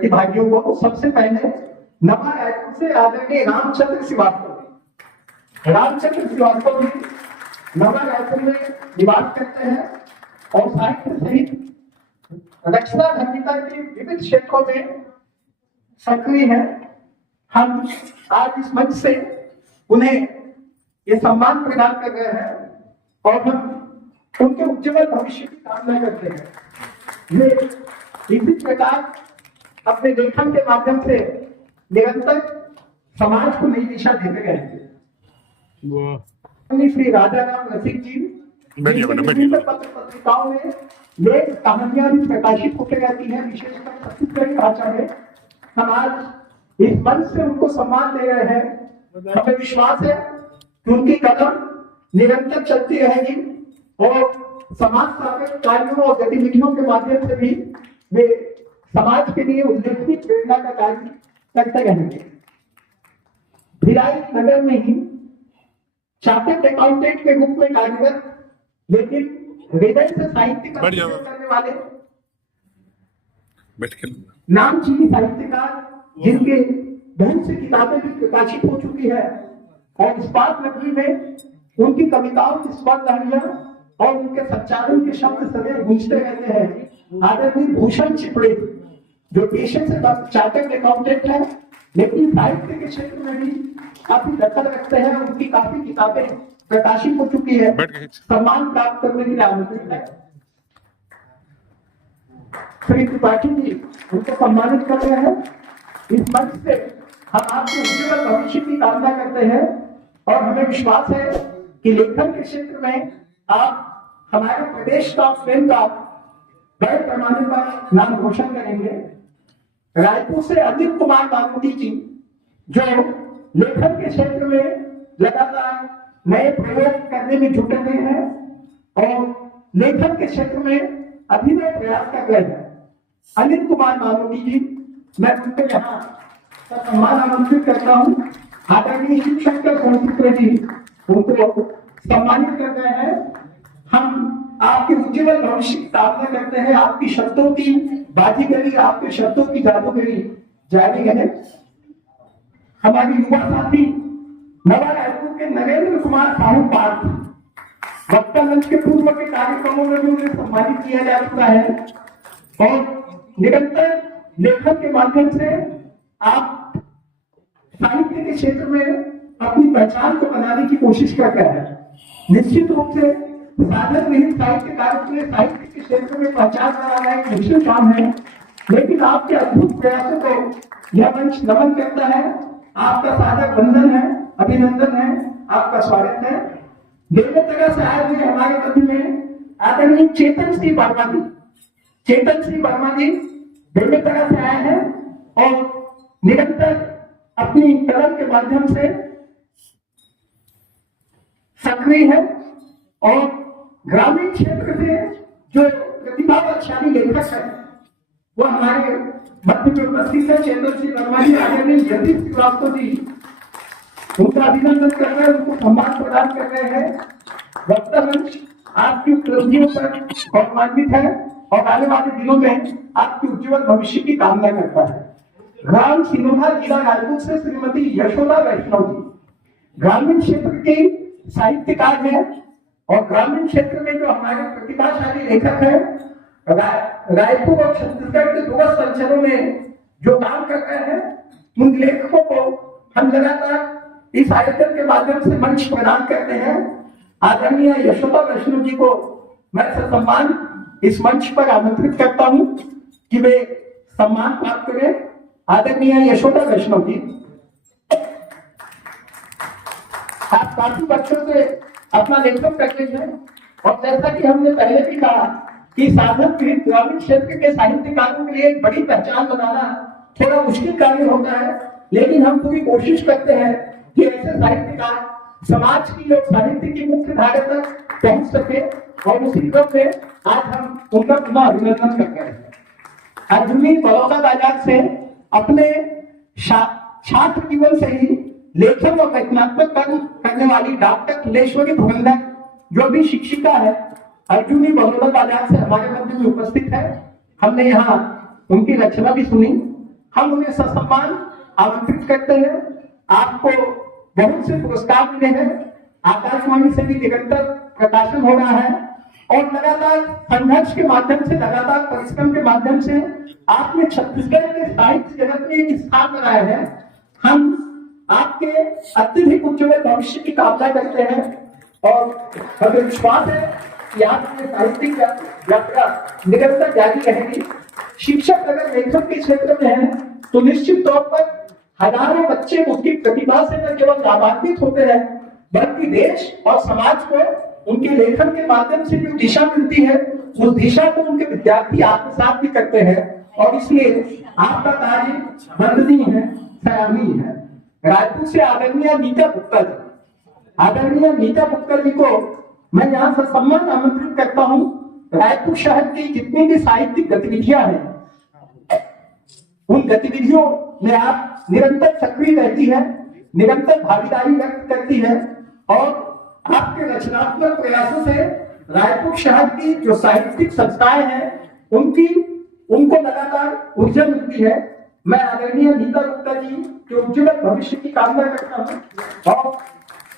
प्रतिभागियों को। सबसे पहले नवा रायपुर से आदरणीय रामचंद्र श्रीवास्तव। रामचंद्र श्रीवास्तव जी नवा रायपुर में निवास करते हैं और साहित्य सहित रचना धर्मिता के विविध क्षेत्रों में सक्रिय है। हम आज इस मंच से उन्हें ये सम्मान प्रदान कर रहे हैं और हम उनके उज्जवल भविष्य की कामना करते हैं। वे इसी प्रकार अपने लेखन के माध्यम से निरंतर समाज को नई दिशा देते रहेंगे। श्री राजा राम रसिक जी पत्रिकाओं में लेख कहानियां भी प्रकाशित होते रहती हैं, विशेषकर छत्तीसगढ़ी भाषा में। हम आज इस मंच से उनको सम्मान दे रहे हैं। हमें विश्वास है कि उनकी कदम निरंतर चलती रहेगी और समाज सापेक्ष कार्यों और गतिविधियों के माध्यम से भी वे समाज के लिए उल्लेखनीय प्रेरणा का कार्य करते रहेंगे। भिलाई नगर में ही चार्टर्ड अकाउंटेंट के रूप में कार्यरत, लेकिन हृदय से साहित्य का करने वाले नामचीनी साहित्यकार, जिनके बहुत सी किताबें भी प्रकाशित हो चुकी है और इस्पात नगरी में उनकी कविताओं की स्वर लहरियां और उनके संचालन के शब्द सदैव गूंजते रहते हैं। आदरणीय भूषण चिपड़े, जो पेशे से चार्टर्ड अकाउंटेंट है लेकिन साहित्य के क्षेत्र में भी काफी दखल रखते हैं। उनकी काफी किताबें प्रकाशित हो चुकी है। सम्मान प्राप्त करने के लिए आमंत्रित है। श्री त्रिपाठी जी उनको सम्मानित कर रहे हैं। इस मंच से हम आपके उज्जवल भविष्य की कामना करते हैं और हमें विश्वास है कि लेखन के क्षेत्र में आप हमारे प्रदेश का स्वयं का बड़े पैमाने पर नाम रोशन करेंगे। रायपुर से अनिल कुमार मानवती जी, जो लेखन के क्षेत्र में लगातार नए प्रयोग करने में जुटे हुए हैं और लेखन के क्षेत्र में अभिनव प्रयास कर रहे हैं। अनिल कुमार मानवती जी, मैं उनको यहाँ सम्मान आमंत्रित करता हूँ। आदरणीय शिक्षक जी उनको सम्मानित कर रहे हैं। हम आपके उज्जवल भविष्य की कामना करते हैं। आपकी शब्दों की बाजीगरी, आपके शब्दों की जादूगरी जारी रहे। हमारे युवा साथी नवा रायपुर के नरेंद्र कुमार साहू पार्थ, वक्ता मंच के पूर्व के कार्यक्रमों में भी उन्हें सम्मानित किया जा चुका है और निरंतर लेखन के माध्यम से आप साहित्य के क्षेत्र में अपनी पहचान को बनाने की कोशिश कर रहे हैं। निश्चित रूप से साधन विहीन साहित्यकारों के लिए साहित्य के क्षेत्र में पहचान बनाना एक मुश्किल काम है, लेकिन आपके अद्भुत प्रयासों को यह मंच नमन करता है। आपका सादर वंदन है, अभिनंदन है, आपका स्वागत है। बेलतरा से आए हुए हमारे मध्य में आदरणीय चेतन सिंह वर्मा जी, चेतन सिंह वर्मा जी बेलतरा से आए हैं और निरंतर अपनी कलम के माध्यम से सक्रिय है और ग्रामीण क्षेत्र से जो प्रतिभाशाली लेखक है वो हमारे मध्य में उपस्थित है। चेतन सिंह वर्मा जी, आदरणीय जगदीश श्रीवास्तव जी, उनका अभिनंदन कर रहे हैं, उनको सम्मान प्रदान कर रहे हैं। वक्ता मंच आपकी उपलब्धियों पर गौरवान्वित है और आने वाले दिनों में आपके उज्जवल भविष्य की कामना करता है। ग्राम सिनोहा, जिला रायपुर से श्रीमती यशोदा वैष्णव जी, ग्रामीण क्षेत्र के साहित्यकार हैं और ग्रामीण क्षेत्र में जो हमारे प्रतिभाशाली लेखक हैं, रायपुर और छत्तीसगढ़ के दूरस्थ अंचलों में जो काम कर रहे हैं, उन लेखकों को हम लगातार इस आयोजन के माध्यम से मंच प्रदान करते हैं। आदरणीय यशोदा वैष्णव जी को मैं सम्मान इस मंच पर आमंत्रित करता हूं कि वे सम्मान प्राप्त करें। आदरणीय यशोदा वैष्णव जी, आप काफी बच्चों से अपना लेखन करते हैं और जैसा कि हमने पहले भी कहा कि साधन पीड़ित ग्रामीण क्षेत्र के साहित्यकारों के लिए एक बड़ी पहचान बनाना थोड़ा मुश्किल कार्य होता है, लेकिन हम पूरी कोशिश करते हैं कि ऐसे साहित्यकार समाज की और साहित्य की मुख्य धारा तक पहुंच सके और उसी क्रम में आज हम उनका पुनः अभिनंदन कर रहे हैं। अर्जुनी बड़ौदा बाजार से अपने छात्र जीवन से ही लेखन और रचनात्मक कार्य करने वाली डॉक्टर किलेश्वरी धुरंधर, जो भी शिक्षिका है, अर्जुनी बड़ौदा बाजार से हमारे मध्य में उपस्थित है। हमने यहाँ उनकी रचना भी सुनी हम उन्हें ससम्मान आमंत्रित करते हैं। आपको बहुत से पुरस्कार मिले हैं, आकाशवाणी से भी निरंतर प्रकाशन हो रहा है और लगातार संघर्ष के माध्यम से, लगातार परिश्रम के माध्यम से आपने छत्तीसगढ़ के साहित्य जगत में एक स्थान बनाया है। हम आपके अत्यधिक उज्ज्वल भविष्य की कामना करते हैं और हमें विश्वास है कि आपकी साहित्यिक यात्रा निरंतर जारी रहेगी। शिक्षक अगर लेखक के क्षेत्र में है तो निश्चित तौर पर हजारों बच्चे उनकी प्रतिभा से न केवल लाभान्वित होते हैं, बल्कि देश और समाज को उनके लेखन के माध्यम से जो दिशा मिलती है, उस दिशा को उनके विद्यार्थी आत्मसात भी करते हैं और इसलिए आपका कार्य वंदनीय है, सराहनीय है। रायपुर से आदरणीय नीता गुप्ता जी, आदरणीय नीता गुप्ता जी को मैं यहाँ से सम्मान आमंत्रित करता हूँ। रायपुर शहर की जितनी भी साहित्यिक गतिविधियां हैं, उन गतिविधियों में आप निरंतर सक्रिय रहती है, निरंतर भागीदारी व्यक्त करती है और आपके रचनात्मक प्रयासों से रायपुर शहर की जो साहित्यिक संस्थाएं हैं उनको लगातार ऊर्जा मिलती है। मैं आदरणीय नीता गुप्ता जी के उज्ज्वल भविष्य की कामना करता हूँ और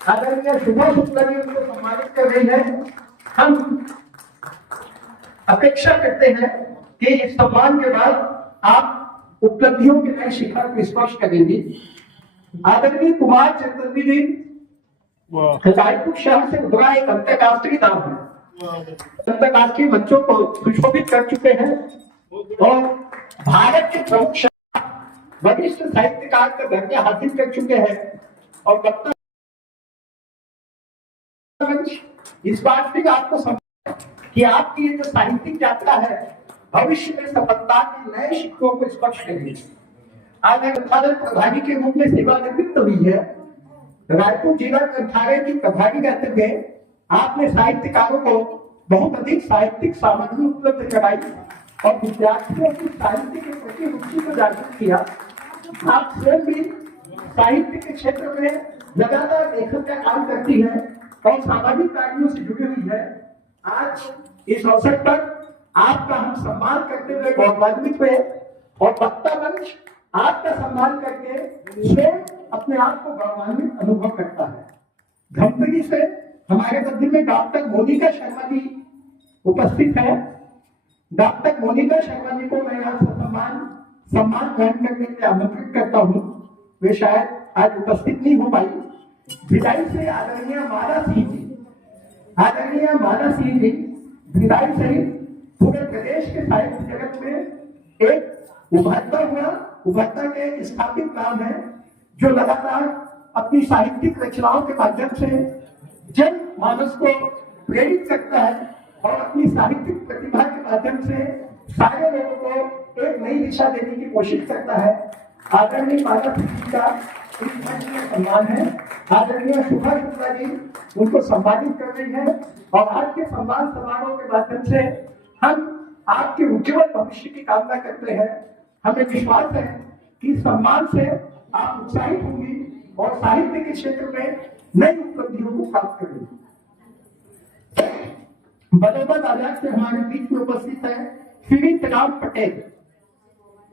आदरणीय शुभा शुक्ला जी उनको सम्मानित कर रही है। हम अपेक्षा करते हैं कि इस सम्मान के बाद आप उपलब्धियों के नए शिखर को स्पर्श करेंगी। आदरणीय कुमार चतुर्वेदी जी रायपुर शहर से उभरा एक अंतरराष्ट्रीय नाम है, अंतरराष्ट्रीय मंचों को सुशोभित कर चुके हैं और भारत के प्रमुख वरिष्ठ साहित्यकार का दर्जा हासिल कर चुके हैं और वक्ता इस बात भी आपको समझ कि आपकी ये जो साहित्यिक यात्रा है भविष्य में सफलता के नए शिखरों को स्पर्श करेगी। आज उत्पादन प्रभारी के रूप में सेवानिवृत्त हुई है। रायपुर जिला ग्रंथालय की प्रभारी रहते हुए आपने साहित्यकारों को बहुत अधिक साहित्यिक सामग्री उपलब्ध कराई और विद्यार्थियों की साहित्य के प्रति रुचि को जागरूक किया। आप स्वयं भी साहित्य के क्षेत्र में लगातार लेखन का काम करती है और सामाजिक कार्यों से जुड़ी हुई है। आज इस अवसर पर आपका हम सम्मान करते हुए गौरवान्वित हुए और वक्ता मंच आपका सम्मान करके स्वयं अपने आप को गौरवान्वित अनुभव करता है। धमतरी से हमारे मध्य में डॉक्टर मोनिका शर्मा जी उपस्थित है। डॉक्टर मोनिका शर्मा जी को मैं यहाँ सम्मान ग्रहण करने के लिए आमंत्रित करता हूँ। वे शायद आज उपस्थित नहीं हो पाई। भिलाई से आदरणीय माला सिंह जी, आदरणीय माला सिंह जी भिलाई सहित पूरे प्रदेश के साहित्य जगत में एक उभरता के स्थापित नाम है जो लगातार अपनी साहित्यिक रचनाओं के माध्यम से जन मानस को प्रेरित करता है और अपनी साहित्यिक प्रतिभा के माध्यम से सारे लोगों को एक नई दिशा देने की कोशिश करता है। आदरणीय माता जी का सम्मान है। आदरणीय शुभा शुक्ला जी उनको सम्मानित कर रही है और आज के सम्मान समारोह के माध्यम से हम आपके उज्ज्वल भविष्य की कामना करते हैं। हमें विश्वास है कि सम्मान से आप उत्साहित होंगी और साहित्य के क्षेत्र में नई उपलब्धियों को प्राप्त करेंगी। बलौदा आजाद से हमारे बीच में उपस्थित है श्री राम पटेल।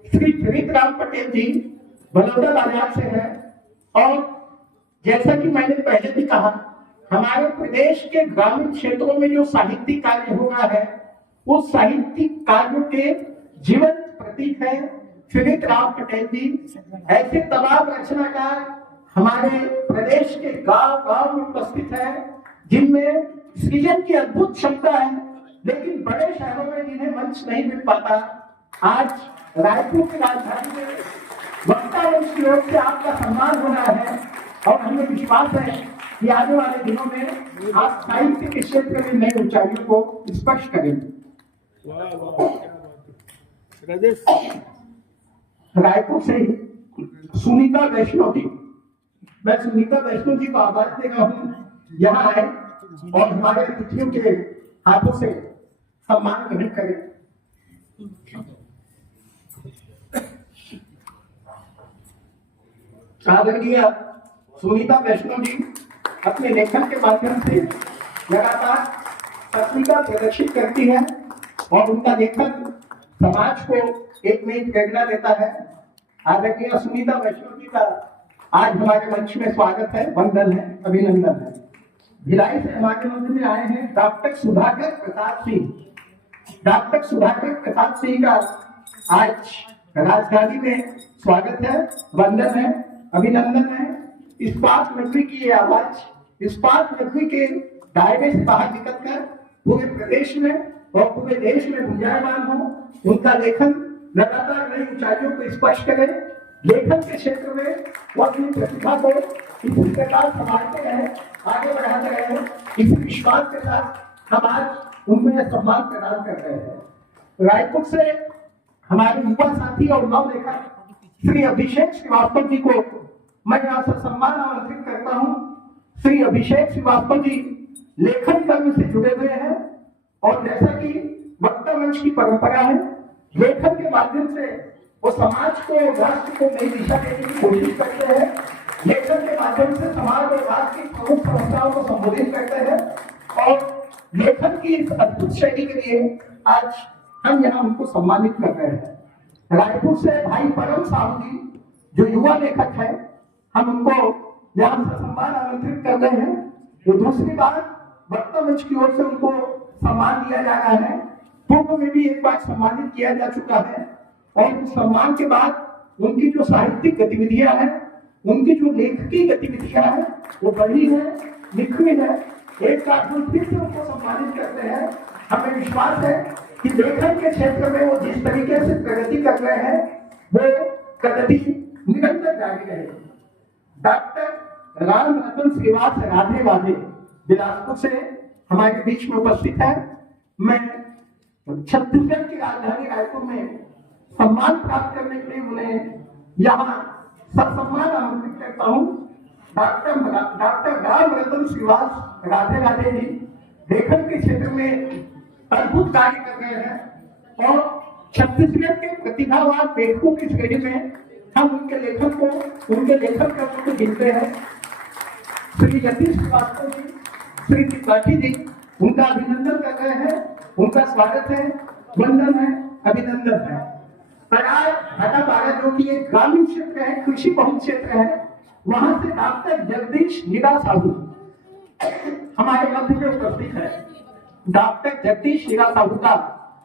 श्री राम पटेल जी बलौदा आजाद से है और जैसा कि मैंने पहले भी कहा, हमारे प्रदेश के ग्रामीण क्षेत्रों में जो साहित्यिक कार्य हो रहा है उस साहित्यिक कार्यों के जीवंत प्रतीक है श्री राम पटेल जी। ऐसे तमाम रचनाकार हमारे प्रदेश के गांव में उपस्थित है जिनमें सृजन की अद्भुत क्षमता है, लेकिन बड़े शहरों में जिन्हें मंच नहीं मिल पाता। आज रायपुर की राजधानी में वक्ता मंच की ओर से आपका सम्मान हो रहा है और हमें विश्वास है कि आने वाले दिनों में आप साहित्य के क्षेत्र में नई ऊंचाइयों को स्पर्श करेंगे। रायपुर से सुनीता वैष्णव जी, मैं सुनीता वैष्णव जी को आवाज देगा हूँ यहाँ आए और हमारे अतिथियों के हाथों से सम्मान ग्रहण करें। आदरणीय सुनीता वैष्णव जी अपने लेखन के माध्यम से लगातार पत्रिका प्रदर्शित करती है और उनका लेखन समाज को एक नई प्रेरणा देता है। आदरणीय सुनीता वैष्णव जी का आज हमारे मंच में स्वागत है, वंदन है, अभिनंदन है। भिलाई से हमारे मंच में आए हैं डॉक्टर सुधाकर प्रसाद सिंह। डॉक्टर सुधाकर प्रसाद सिंह का आज राजधानी में स्वागत है, वंदन है, अभिनंदन है। इस्पात नगरी की ये आवाज इस्पात नगरी के दायरे से बाहर निकलकर पूरे प्रदेश में और पूरे देश में गुंजायमान हो। उनका लेखन लगातार नई ऊंचाइयों को स्पर्श करे। लेखन के क्षेत्र में वो अपनी प्रतिभा को इसी प्रकार संभालते रहे, आगे बढ़ाते रहे। इसी विश्वास के साथ हम आज उनमें सम्मान प्रदान कर रहे हैं। रायपुर से हमारे युवा साथी और नव लेखक श्री अभिषेक श्रीवास्तव जी को मैं यहाँ से सम्मान आमंत्रित करता हूँ। श्री अभिषेक श्रीवास्तव जी लेखन कर्म से जुड़े हुए हैं और जैसा कि वक्ता मंच की परंपरा है, लेखन के माध्यम से वो समाज को, राष्ट्र को नई दिशा देने की कोशिश करते हैं। लेखन के माध्यम से समाज और राष्ट्र की प्रमुख समस्याओं को संबोधित करते हैं और लेखन की इस अद्भुत शैली के लिए आज हम यहाँ उनको सम्मानित कर रहे हैं। रायपुर से भाई परम साहू जी जो युवा लेखक है, हम उनको यहाँ से सम्मान आमंत्रित कर रहे हैं। तो दूसरी बार वक्ता मंच की ओर से उनको सम्मान दिया जा रहा है। पूर्व में भी एक बार सम्मानित किया जा चुका है और उस सम्मान के बाद उनकी जो साहित्यिक गतिविधियां हैं, उनकी जो लेखकी गतिविधियां हैं, वो बढ़ी है, निखरी है। एक बार फिर से उनको सम्मानित करते हैं। हमें विश्वास है कि लेखन के क्षेत्र में वो जिस तरीके से प्रगति कर रहे हैं, वो प्रगति निरंतर जारी रहेगी। डॉक्टर राम रतन श्रीवास राधे वाधे बिलासपुर से हमारे बीच में उपस्थित है। मैं छत्तीसगढ़ की राजधानी रायपुर में सम्मान प्राप्त करने के लिए उन्हें यहाँ सम्मान आमंत्रित करता हूँ। डॉक्टर राम रतन श्रीवास राधे राधे जी लेखन के क्षेत्र में अद्भुत कार्य कर रहे हैं और छत्तीसगढ़ के प्रतिभावान लेखकों की श्रेणी में हम उनके लेखन को, उनके लेखन कर्म को गिनते हैं। श्री यतीश श्रीवास्तव जी, श्री त्रिपाठी जी, उनका अभिनंदन कर रहे हैं, उनका स्वागत है, वंदन है, अभिनंदन है। परार भाटापारा जो कि एक ग्रामीण क्षेत्र है, कृषि बहुल क्षेत्र है, वहां से डॉक्टर जगदीश नीरा साहू हमारे मध्य में उपस्थित है। डॉक्टर जगदीश नीरा साहू का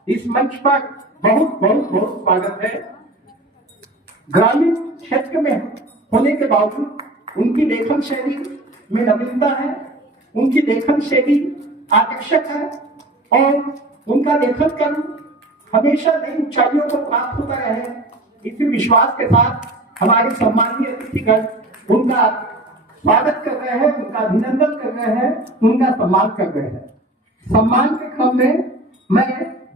इस मंच पर बहुत बहुत बहुत स्वागत है। ग्रामीण क्षेत्र में होने के बावजूद उनकी लेखन शैली में नवीनता है, उनकी लेखन शैली आकर्षक है और उनका लेखन कर्म हमेशा नई ऊंचाइयों को प्राप्त होता रहे। इसी विश्वास के साथ हमारे सम्मानीय अतिथिगण उनका स्वागत कर रहे हैं, उनका अभिनंदन कर रहे हैं, उनका सम्मान कर रहे हैं। सम्मान के क्रम में मैं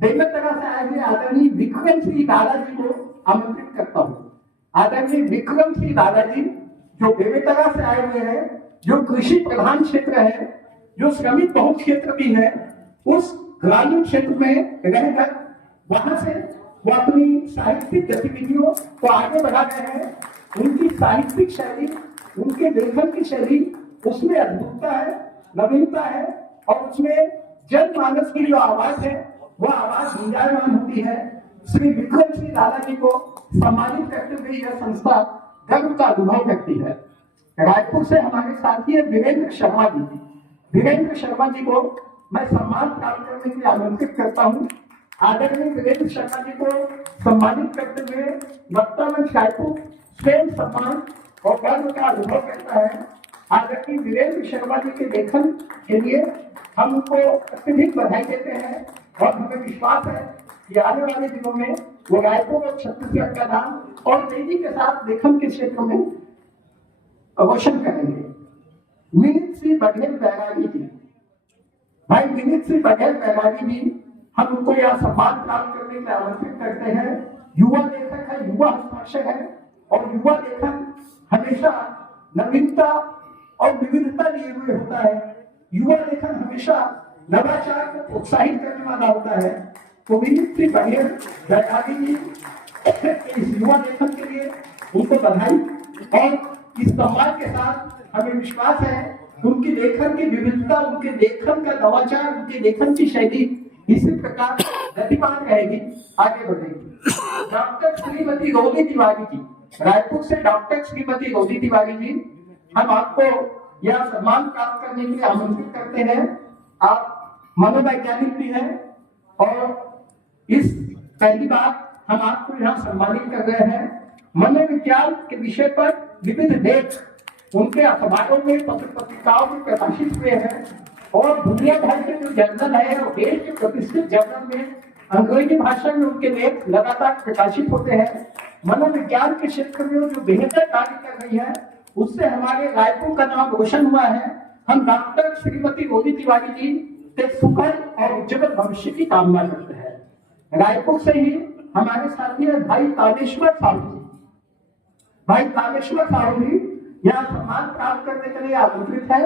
बेमेतरा से आए हुए आदरणीय विक्रम सिंह दादाजी को आमंत्रित करता हूँ। आदरणीय विक्रम सिंह दादाजी जो बेमेतरा से आए हुए हैं, जो कृषि प्रधान क्षेत्र है, जो श्रमिक बहुल क्षेत्र भी है, उस ग्रामीण क्षेत्र में रहकर वहां से वो अपनी साहित्यिक गतिविधियों को आगे बढ़ा रहे हैं। उनकी साहित्यिक शैली, उनके लेखन की शैली, उसमें अद्भुतता है, नवीनता है और उसमें जनमानस की जो आवाज है वह आवाज गुंजायमान होती है। श्री विक्रम सिंह दादाजी को सम्मानित करते हुए यह संस्था गर्व का अनुभव करती है। रायपुर से हमारे साथी है वीरेंद्र शर्मा जी। वीरेंद्र शर्मा जी को मैं सम्मान प्राप्त करने के लिए आमंत्रित करता हूँ। आदरणीय वीरेंद्र शर्मा जी को सम्मानित करते हुए वक्ता मंच रायपुर स्वयं सम्मान और गर्व का अनुभव करता है। आदरणीय वीरेंद्र शर्मा जी के लेखन के लिए हम उनको अत्यधिक बधाई देते हैं और हमें विश्वास है कि आने वाले दिनों में वो रायपुर और छत्तीसगढ़ का नाम और तेजी के साथ लेखन के क्षेत्र में रोशन करेंगे। मिनित सिंह बघेल बैरागी जी, भाई मिनित सिंह बघेल बैरागी जी, हम उनको यह सम्मान प्राप्त करने के लिए आमंत्रित करते हैं। युवा लेखक है, युवा हस्ताक्षर है और युवा लेखन हमेशा नवीनता और विविधता लिए हुए होता है। युवा लेखन हमेशा नवाचार को प्रोत्साहित करने वाला होता है। तो विनीत सिंह बघेल बैरागी जी इस युवा लेखन के लिए उनको बधाई और इस सम्मान के साथ हमें विश्वास है कि उनकी लेखन की विविधता, उनके लेखन का नवाचार, उनके लेखन की शैली इसी प्रकार गतिमान रहेगी, आगे बढ़ेगी। डॉक्टर श्रीमती रोमी तिवारी जी, रायपुर से डॉक्टर श्रीमती रोजी तिवारी जी, हम आपको यह सम्मान प्राप्त करने के लिए आमंत्रित करते हैं। आप मनोवैज्ञानिक भी हैं और इस पहली बार हम आपको यहाँ सम्मानित कर रहे हैं। मनोविज्ञान के विषय पर विविध लेख उनके अखबारों में, पत्र पत्रिकाओं में प्रकाशित हुए हैं और दुनिया भर के जो जर्नल है और देश के प्रतिष्ठित जर्नल में अंग्रेजी भाषा में उनके लेख लगातार प्रकाशित होते हैं। मनोविज्ञान के क्षेत्र में जो बेहतर कार्य कर रही है उससे हमारे रायपुर का नाम रोशन हुआ है। हम डॉक्टर श्रीमती रोजी तिवारी जी के सुखद और उज्जवल भविष्य की कामना करते हैं। रायपुर से ही हमारे साथी है भाई तालेश्वर साहू जी। भाई तालेश्वर साहू जी यहाँ सम्मान प्राप्त करने के लिए आमंत्रित है।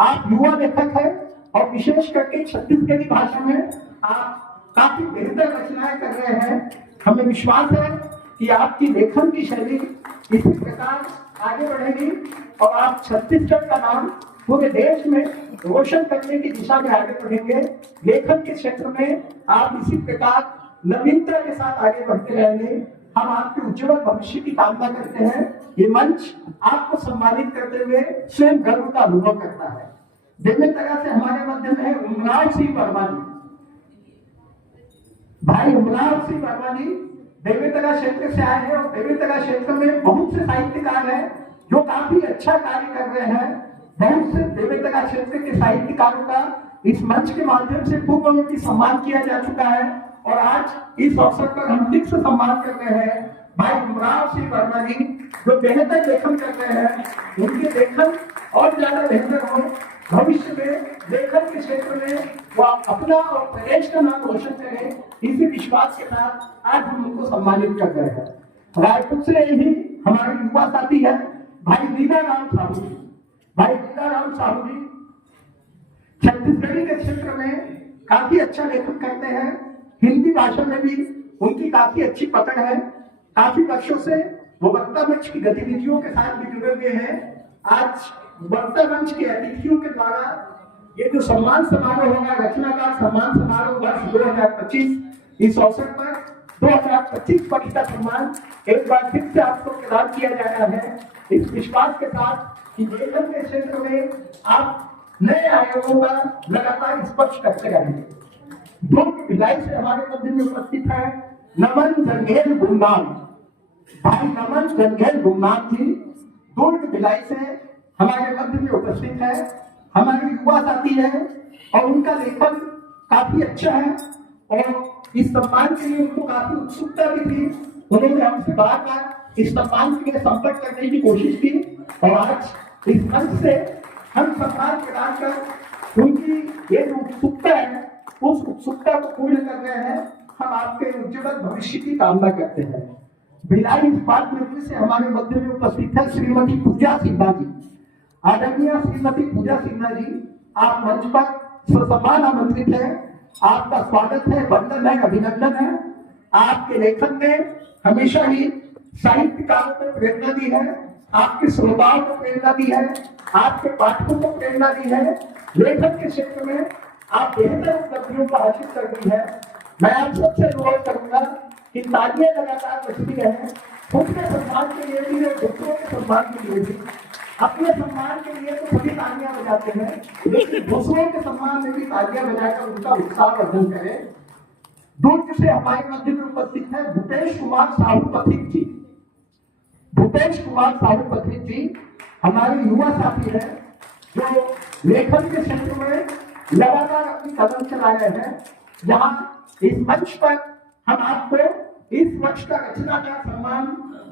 आप युवा लेखक हैं और विशेष करके छत्तीसगढ़ी भाषा में आप काफी बेहतर रचनाएं कर रहे हैं। हमें विश्वास है कि आपकी लेखन की शैली इसी प्रकार आगे बढ़ेगी और आप छत्तीसगढ़ का नाम पूरे देश में रोशन करने की दिशा में आगे बढ़ेंगे। लेखन के क्षेत्र में आप इसी प्रकार नवीनता के साथ आगे बढ़ते रहेंगे। हम आपके उज्जवल भविष्य की कामना करते हैं। ये मंच आपको सम्मानित करते हुए स्वयं गर्व का अनुभव करता है। बेमेतरा से हमारे मध्य में है उमराव सिंह वर्मा जी। भाई उमराव सिंह वर्मा जी बेमेतरा क्षेत्र से आए हैं और बेमेतरा क्षेत्र में बहुत से साहित्यकार हैं जो काफी अच्छा कार्य कर रहे हैं। बहुत से बेमेतरा क्षेत्र के साहित्यकारों का इस मंच के माध्यम से पूर्व में भी सम्मान किया जा चुका है और आज इस अवसर पर हम ठीक से सम्मान कर रहे हैं भाई उमराव सिंह वर्मा जी जो बेहतर लेखन कर रहे हैं। उनके लेखन और ज्यादा बेहतर हो, भविष्य में लेखन के क्षेत्र में वो अपना और प्रदेश का नाम रोशन करें, इसी विश्वास के साथ आज हम उनको सम्मानित कर रहे हैं। रायपुर से ही हमारे युवा साथी है भाई लीलाराम साहू जी। भाई लीलाराम साहू जी छत्तीसगढ़ी के क्षेत्र में काफी अच्छा लेखन करते हैं। हिंदी भाषा में भी उनकी काफी अच्छी पकड़ है। काफी वर्षों से वो वक्ता मंच की गतिविधियों के साथ भी जुड़े हुए हैं। आज वक्ता मंच के अतिथियों के द्वारा ये जो सम्मान समारोह होगा, रचनाकार सम्मान समारोह वर्ष 2025, इस अवसर पर 2025 वर्ष का सम्मान एक बार फिर से आपको प्रदान किया जा रहा है, इस विश्वास के साथ कि लेखन के क्षेत्र में आप नए आयामों का लगातार स्पर्श करते रहेंगे। दुर्ग भिलाई से हमारे मध्य में उपस्थित है नमन जंघेल गुमनाम। भाई नमन जंघेल गुमनाम जी दुर्ग भिलाई से हमारे मध्य में उपस्थित है। हमारे युवा साथी है और उनका लेखन काफी अच्छा है और इस सम्मान के लिए उनको काफी उत्सुकता भी थी। उन्होंने हमसे बार बार इस सम्मान के लिए संपर्क करने की कोशिश की और आज इस मंच से हम सम्मान प्रदान कर उनकी ये जो उत्सुकता है उस उत्सुकता को पूर्ण कर रहे हैं। हम आपके उज्जवल भविष्य की कामना करते हैं। भिलाई इस्पात मंत्री से हमारे मध्य में उपस्थित है श्रीमती पूजा सिन्हा जी। आदरणीय श्रीमती पूजा सिन्हा जी, आप मंच पर ससम्मान आमंत्रित है। आपका स्वागत है, वंदन है, अभिनंदन है। आपके लेखन में हमेशा ही साहित्यकारों को प्रेरणा दी है, आपके श्रोताओं को प्रेरणा दी है, आपके पाठकों को प्रेरणा दी है। लेखन के क्षेत्र में आप बेहतर उपलब्धियों को हासिल कर रही है। मैं आप सबसे अनुरोध करूंगा कि तालियां लगातार बजती रहे, खुद के सम्मान के लिए भी और दूसरों के सम्मान के लिए भी। अपने सम्मान के लिए तो सभी तालियां बजाते हैं, लेकिन दूसरों के सम्मान में भी तालियां बजाकर उनका उत्साह वर्धन करें। दुर्ग से हमारे मध्य में उपस्थित है भूपेश कुमार साहू पथिक जी। भूपेश कुमार साहू पथिक जी हमारे युवा साथी है जो लेखन के क्षेत्र में लगातार अपनी कदम चला रहे हैं। यहाँ इस मंच पर हम आपको इस वर्ष का रचना का सम्मान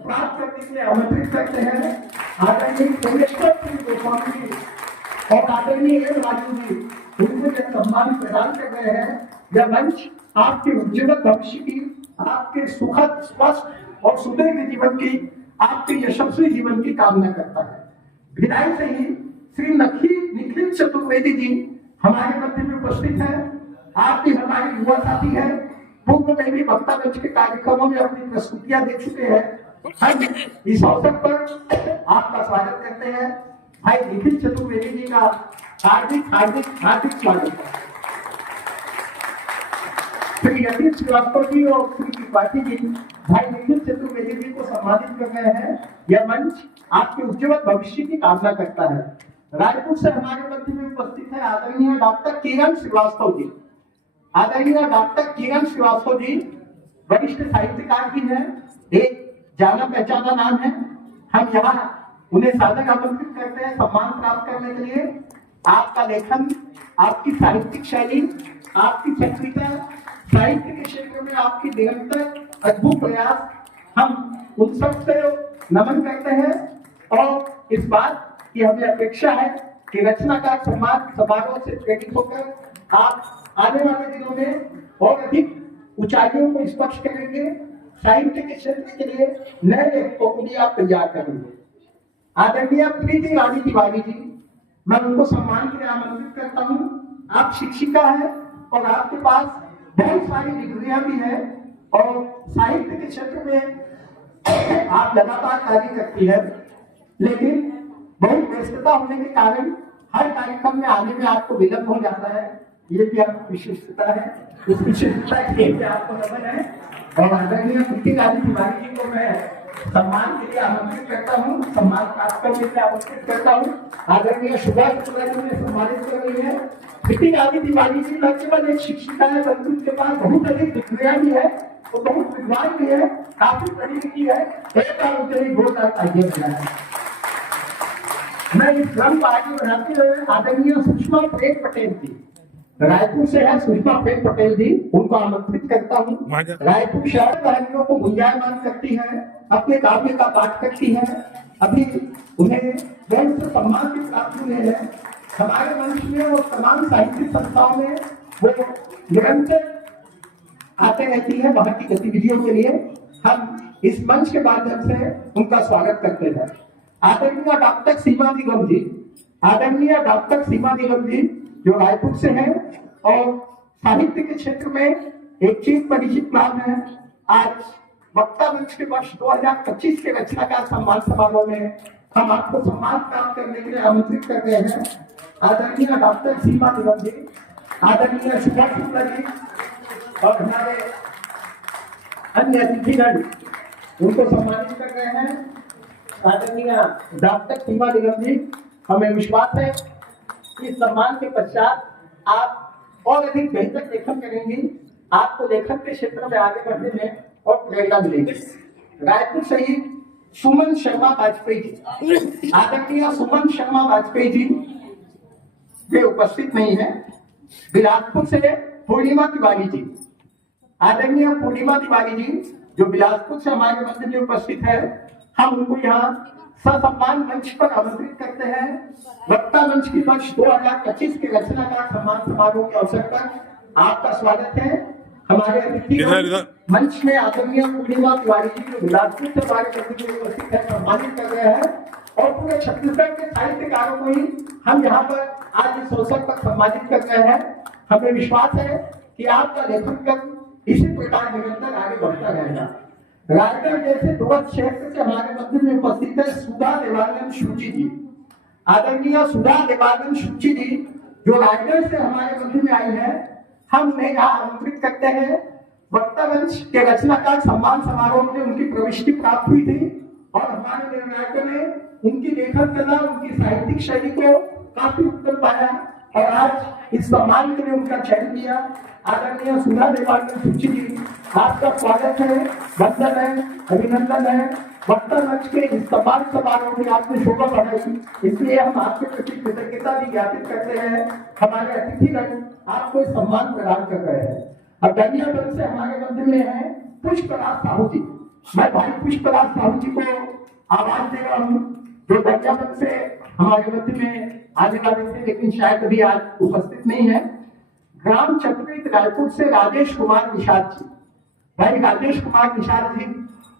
प्राप्त करने के लिए आमंत्रित करते हैं। आदरणीय सोमेश्वर सिंह गोस्वामी जी और आदरणीय एम राजू जी उनको यह सम्मान प्रदान कर रहे हैं। यह मंच आपके उज्जवल भविष्य की, आपके सुखद, स्वस्थ और सुदीर्घ जीवन की, आपके यशस्वी जीवन की कामना करता है। भिलाई से ही श्री निखिल चतुर्वेदी जी हमारे मध्य में उपस्थित है। आप भी हमारे युवा साथी हैं, पूर्व में भी वक्ता मंच के कार्यक्रमों में अपनी प्रस्तुतियां दे चुके हैं। हम इस अवसर पर आपका स्वागत करते हैं। भाई निखिल चतुर्वेदी जी का हार्दिक हार्दिक हार्दिक स्वागत है। श्री यतीश श्रीवास्तव जी और श्री त्रिपाठी जी भाई निखिल चतुर्वेदी जी को सम्मानित कर रहे हैं। यह मंच आपके उज्जवल भविष्य की कामना करता है। रायपुर से हमारे मध्य में उपस्थित है आदरणीय डॉक्टर किरण श्रीवास्तव जी। आदरणीय डॉक्टर किरण श्रीवास्तव जी वरिष्ठ साहित्यकार भी हैं, एक जाना पहचाना नाम है। हम यहाँ उन्हें सादर आमंत्रित करते हैं सम्मान प्राप्त करने के लिए। आपका लेखन, आपकी साहित्यिक शैली, आपकी सक्रियता, साहित्य के क्षेत्र में आपकी निरंतर अद्भुत प्रयास, हम उन सब से नमन करते हैं। और इस बात की हमें अपेक्षा है कि रचनाकार समारोह से प्रेरित होकर आप आने वाले दिनों में और अधिक ऊंचाइयों को स्पर्श करेंगे। साहित्य के क्षेत्र के लिए नए लेखकों को भी आप तैयार करेंगे। आदरणीय प्रीति रानी तिवारी जी, मैं उनको सम्मान के लिए आमंत्रित करता हूँ। आप शिक्षिका हैं और आपके पास बहुत सारी डिग्रियां भी हैं और साहित्य के क्षेत्र में आप लगातार कार्य करती है, लेकिन बहुत व्यस्तता होने के कारण हर कार्यक्रम में आने में आपको विलंब हो जाता है। ये भी आपकी विशिष्टता है, उस विशिष्टता के लिए आपको नमन है। और आदरणीय प्रीति रानी तिवारी जी को मैं सम्मान के लिए आमंत्रित करता हूँ, सम्मान प्राप्त करने के लिए आमंत्रित करता हूँ। आदरणीय सुभाष शुक्ला जी ने सम्मानित कर रही है। प्रीति रानी तिवारी जी न केवल एक शिक्षिका है, बल्कि उनके पास बहुत अधिक डिग्रियां भी है, वो बहुत विद्वान भी है, काफी पढ़ी लिखी है। एक बार उनके लिए 2000 आइए बनाया। मैं इस क्रम को आगे बढ़ाते हुए आदरणीय सुषमा प्रेम पटेल जी, रायपुर से है सुषमा प्रेम पटेल जी, उनको आमंत्रित करता हूँ। रायपुर शहर कहानियों को गुंजायमान करती है, अपने काव्य का पाठ करती है। अभी उन्हें बहुत से सम्मान भी प्राप्त हुए हैं। हमारे मंच में और तमाम साहित्यिक संस्थाओं में वो निरंतर आते रहती है वहां की गतिविधियों के लिए। हम इस मंच के माध्यम से उनका स्वागत करते हैं। आदरणीय डॉक्टर सीमा निगम जी, आदरणीय डॉक्टर सीमा निगम जी जो रायपुर से हैं और साहित्य के क्षेत्र में एक चीज परिचित नाम है। आज वक्ता मंच के वर्ष 2025 के रचनाकार सम्मान समारोह में हम आपको सम्मान प्राप्त करने के लिए आमंत्रित कर रहे हैं। आदरणीय डॉक्टर सीमा निगम जी, आदरणीय सुभाष शुक्ला जी और हमारे अन्य अतिथिगण उनको सम्मानित कर रहे हैं। आदरणीय डॉक्टर सीमा निगम जी, हमें विश्वास है इस सम्मान के पश्चात आप और अधिक बेहतर लेखन करेंगी, आपको लेखन के क्षेत्र में आगे बढ़ने में और प्रेरणा मिलेगी। रायपुर शहीद सुमन शर्मा वाजपेयी जी, आदरणीय सुमन शर्मा वाजपेयी जी वे उपस्थित नहीं है। बिलासपुर से पूर्णिमा तिवारी जी, आदरणीय पूर्णिमा तिवारी जी जो बिलासपुर से हमारे मध्य में उपस्थित है, हम उनको यहाँ ससम्मान मंच पर आमंत्रित करते हैं। वक्ता मंच की वर्ष 2025 के रचनाकार सम्मान समारोह के अवसर पर आपका स्वागत है। हमारे अतिथि मंच में आदरणीय पूर्णिमा तिवारी जी जो बिलासपुर से हमारे मध्य में उपस्थित है सम्मानित कर रहे हैं और पूरे छत्तीसगढ़ के साहित्यकारों को ही हम यहाँ पर आज इस अवसर पर सम्मानित कर रहे हैं। हमें विश्वास है कि आपका लेखन कर इसी प्रकार निरंतर आगे बढ़ता रहेगा। रायगढ़ जैसे ध्रुव क्षेत्र से हमारे मध्य में उपस्थित है सुधा देवानंद शुचि जी, आदरणीय सुधा देवानंद शुचि जी जो रायगढ़ से हमारे मध्य में आई है। हम उन्हें यहाँ आमंत्रित करते हैं। वक्ता मंच के रचनाकार सम्मान समारोह में उनकी प्रविष्टि प्राप्त हुई थी और हमारे निर्णायकों ने उनकी लेखन कला, उनकी साहित्यिक शैली को काफी उत्तम पाया और आज इस सम्मान के लिए उनका चयन किया। आदरणीय सुधा देवानंद शुचि जी, आपका स्वागत है, वंदन है, अभिनंदन है। वक्ता मंच के इस सम्मान समारोह में आपने शोभा बढ़ाई, इसलिए हम आपके प्रति कृतज्ञता भी ज्ञापित करते हैं। हमारे अतिथिगण आपको सम्मान प्रदान कर रहे हैं। अब गंजापुर से हमारे मध्य में है पुष्पराज साहू जी। मैं भाई पुष्पराज साहू जी को आवाज दे रहा हूँ जो गंजापुर से हमारे मध्य में आने वाले थे, लेकिन शायद अभी आज उपस्थित नहीं है। ग्राम चक्रित रायपुर से राजेश कुमार निषाद जी। भाई राजेश कुमार निषाद जी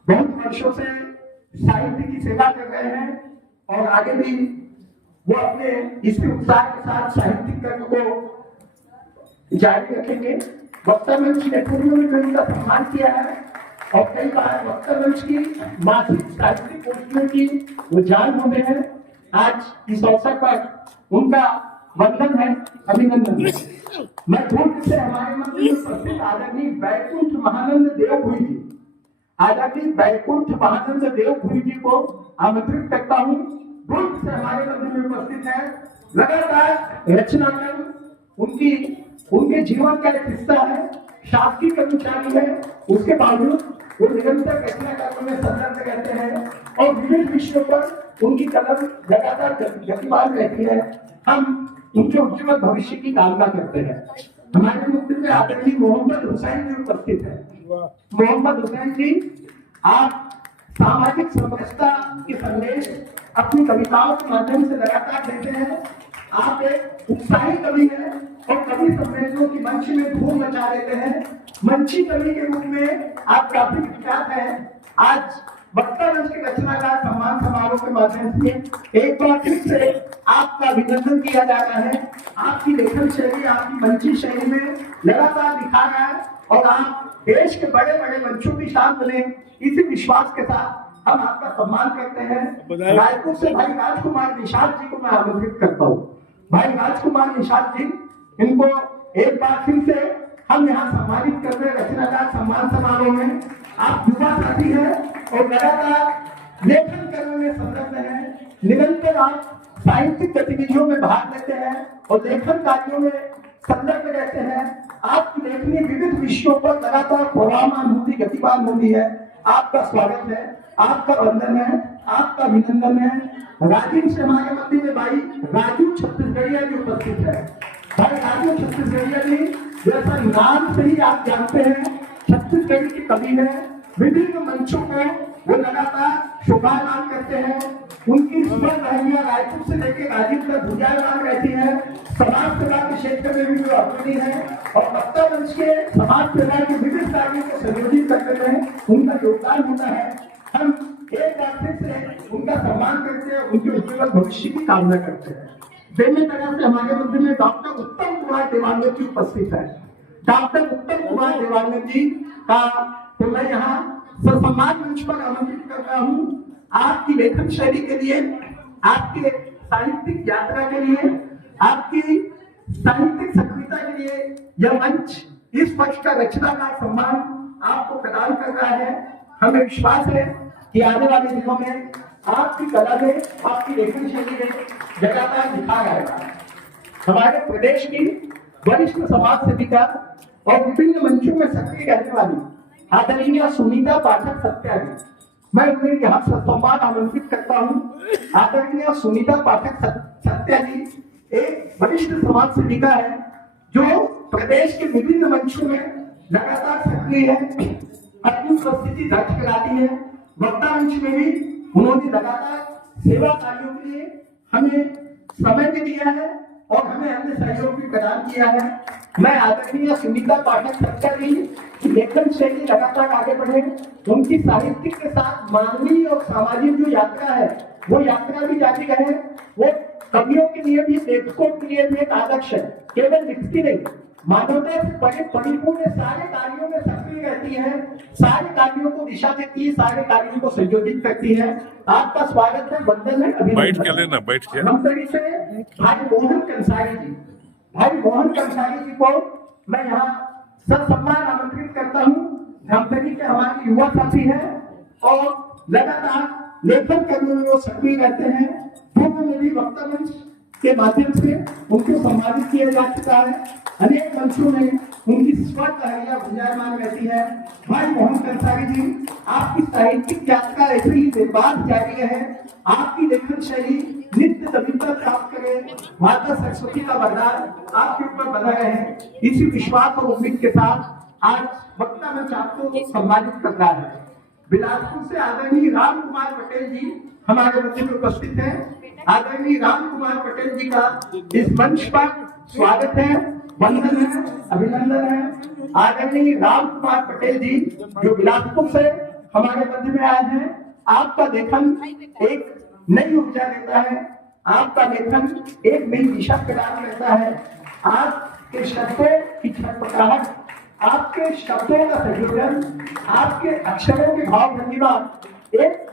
बहुत वर्षों से साहित्य की सेवा कर रहे हैं और आगे भी वो अपने इसी उत्साह के साथ साहित्यिक कर्म को जारी रखेंगे। वक्ता मंच ने पूर्व में भी उनका सम्मान किया है और कई बार वक्ता मंच की मासिक साहित्यिक गोष्ठियों की वो जान होते हैं। आज इस अवसर पर उनका वंदन है, अभिनंदन है। मैं पूर्व से हमारे मध्य में उपस्थित आदरणीय बैकुंठ महानंद देव हुई जी, आदरणीय वैकुंठ महानंद देव गुरु जी को आमंत्रित करता हूँ। दुर्ग से हमारे मध्य में उपस्थित है। लगातार रचनाकर उनके जीवन का एक हिस्सा है, शासकीय कर्मचारी है, उसके बावजूद वो निरंतर रचना कार्यों में संलग्न रहते हैं और विभिन्न विषयों पर उनकी कलम लगातार गतिमान रहती है। हम उनके उज्जवल भविष्य की कामना करते हैं। हमारे मुद्दे में आदरणीय मोहम्मद हुसैन जी उपस्थित है। मोहम्मद हुसैन जी, आप सामाजिक समरसता के संदेश अपनी कविताओं के माध्यम से लगातार देते हैं। आप एक उत्साही कवि हैं और कवि सम्मेलनों की मंच में धूम मचा देते हैं। मंची कवि के रूप में आप काफी विख्यात हैं। आज वक्ता मंच के रचनाकार सम्मान समारोह के माध्यम से एक बार फिर से आपका अभिनंदन किया जा रहा है। आपकी लेखन शैली, आपकी मंची शैली में लगातार दिखा रहा है और आप देश के बड़े बड़े मंचों की शान बने, इसी विश्वास के साथ हम आपका सम्मान करते हैं। रायपुर से भाई राजकुमार निषाद जी को मैं आमंत्रित करता हूँ। भाई राजकुमार निषाद जी, इनको एक बार फिर से हम यहाँ सम्मानित कर रहे हैं रचनाकार सम्मान समारोह में। आप युवा साथी हैं और लगातार लेखन करने में संलग्न हैं। निरंतर आप साहित्यिक गतिविधियों में भाग लेते हैं और लेखन कार्यों में संलग्न रहते हैं। आपकी लेखनी विविध विषयों पर लगातार प्रवाहमान होती, गतिमान होती है। आपका स्वागत है, आपका वंदन है, आपका अभिनंदन है। राजीव से हमारे मध्य में भाई राजू छत्तीसगढ़िया जी उपस्थित है। भाई राजू छत्तीसगढ़िया जी, जैसा नाम से ही आप जानते हैं, छत्तीसगढ़ के कवि हैं। विभिन्न मंचों में वो लगातार शोभायमान करते हैं। उनकी स्मरण रहिया रायपुर से लेकर राजीव तक गुंजायमान रहती है। समाज सेवा के क्षेत्र में भी वो अग्रणी है और वक्ता मंच के समाज सेवा के विभिन्न कार्यों को संयोजित करने में उनका योगदान होता है। हम एक बार फिर से उनका सम्मान करते हैं, उनके उज्ज्वल भविष्य की कामना करते हैं। बेमे तरह से हमारे मध्य में डॉक्टर उत्तम कुमार देवानंद जी उपस्थित है। डॉक्टर उत्तम कुमार देवानंद जी का तो मैं यहाँ सम्मान मंच पर आमंत्रित कर रहा हूँ। आपकी लेखन शैली के लिए, आपकी साहित्यिक यात्रा के लिए, आपकी साहित्यिक सक्रियता के लिए यह मंच, इस पक्ष का रचनाकार सम्मान आपको प्रदान कर रहा है। हमें विश्वास है कि आने वाले दिनों में आपकी कला में, आपकी लेखन शैली में लगातार निखार आएगा। हमारे प्रदेश की वरिष्ठ समाज सेविका और विभिन्न मंचों में सक्रिय रहने वाली आदरणीय सुनीता पाठक सत्या जी, मैं उन्हें यहाँ सम्मान आमंत्रित करता हूँ। आदरणीय सुनीता पाठक सत्या जी एक वरिष्ठ समाज सेविका है जो प्रदेश के विभिन्न मंचों में लगातार सक्रिय है, अपनी उपस्थिति दर्ज कराती है। वक्ता मंच में भी उन्होंने लगातार सेवा कार्यों के लिए हमें समय भी दिया है और हमें अन्य सहयोग भी प्रदान किया है। मैं आदरणीय सुनीता पाठक सत्या जी की लेखन शैली लगातार आगे बढ़े, उनकी साहित्यिक के साथ मानवीय और सामाजिक जो यात्रा है वो यात्रा भी जारी रहे। वो कवियों के लिए भी, लेखकों के लिए भी एक आदर्श है। केवल लिखती नहीं, मानवता से बड़े परिपूर्ण सारे कार्यों में सक्रिय रहती है, सारे कार्यों को दिशा देती है, सारे कार्यों को संयोजित करती है। आपका स्वागत है, वंदन है, अभिनंदन। बैठ के लेना, बैठ के। हम से भाई मोहन कंसारी जी, भाई मोहन कंसारी जी को मैं यहाँ ससम्मान आमंत्रित करता हूँ। धमतरी के हमारे युवा साथी हैं और लगातार लेखन करने में वो सक्रिय रहते हैं। पूर्व में भी वक्ता मंच के माध्यम से उनको सम्मानित किया जा चुका है। अनेक मंचों में उनकी स्वर लहरियां गुंजायमान रहती है। भाई मोहन कंसारी जी, आपकी साहित्यिक यात्रा ऐसे ही निर्बाध जारी है। आपकी लेखन शैली नित्य नवीनता प्राप्त करे, माता सरस्वती का वरदान आपके ऊपर बना रहे। इसी विश्वास और उम्मीद के साथ आज वक्ता मंच आपको सम्मानित कर रहा है। बिलासपुर से आदरणीय राम कुमार पटेल जी हमारे मध्य में उपस्थित हैं। आदरणीय राम कुमार पटेल जी का इस मंच पर स्वागत है, वंदन है, अभिनंदन है। आदरणीय राम कुमार पटेल जी जो बिलासपुर से हमारे मध्य में आए हैं, आपका लेखन एक नई ऊर्जा देता है, आपका लेखन एक नई दिशा प्रदान करता है। आपके शब्दों की छटपटाहट, आपके शब्दों का संयोजन, आपके अक्षरों के भाव भंगिमा एक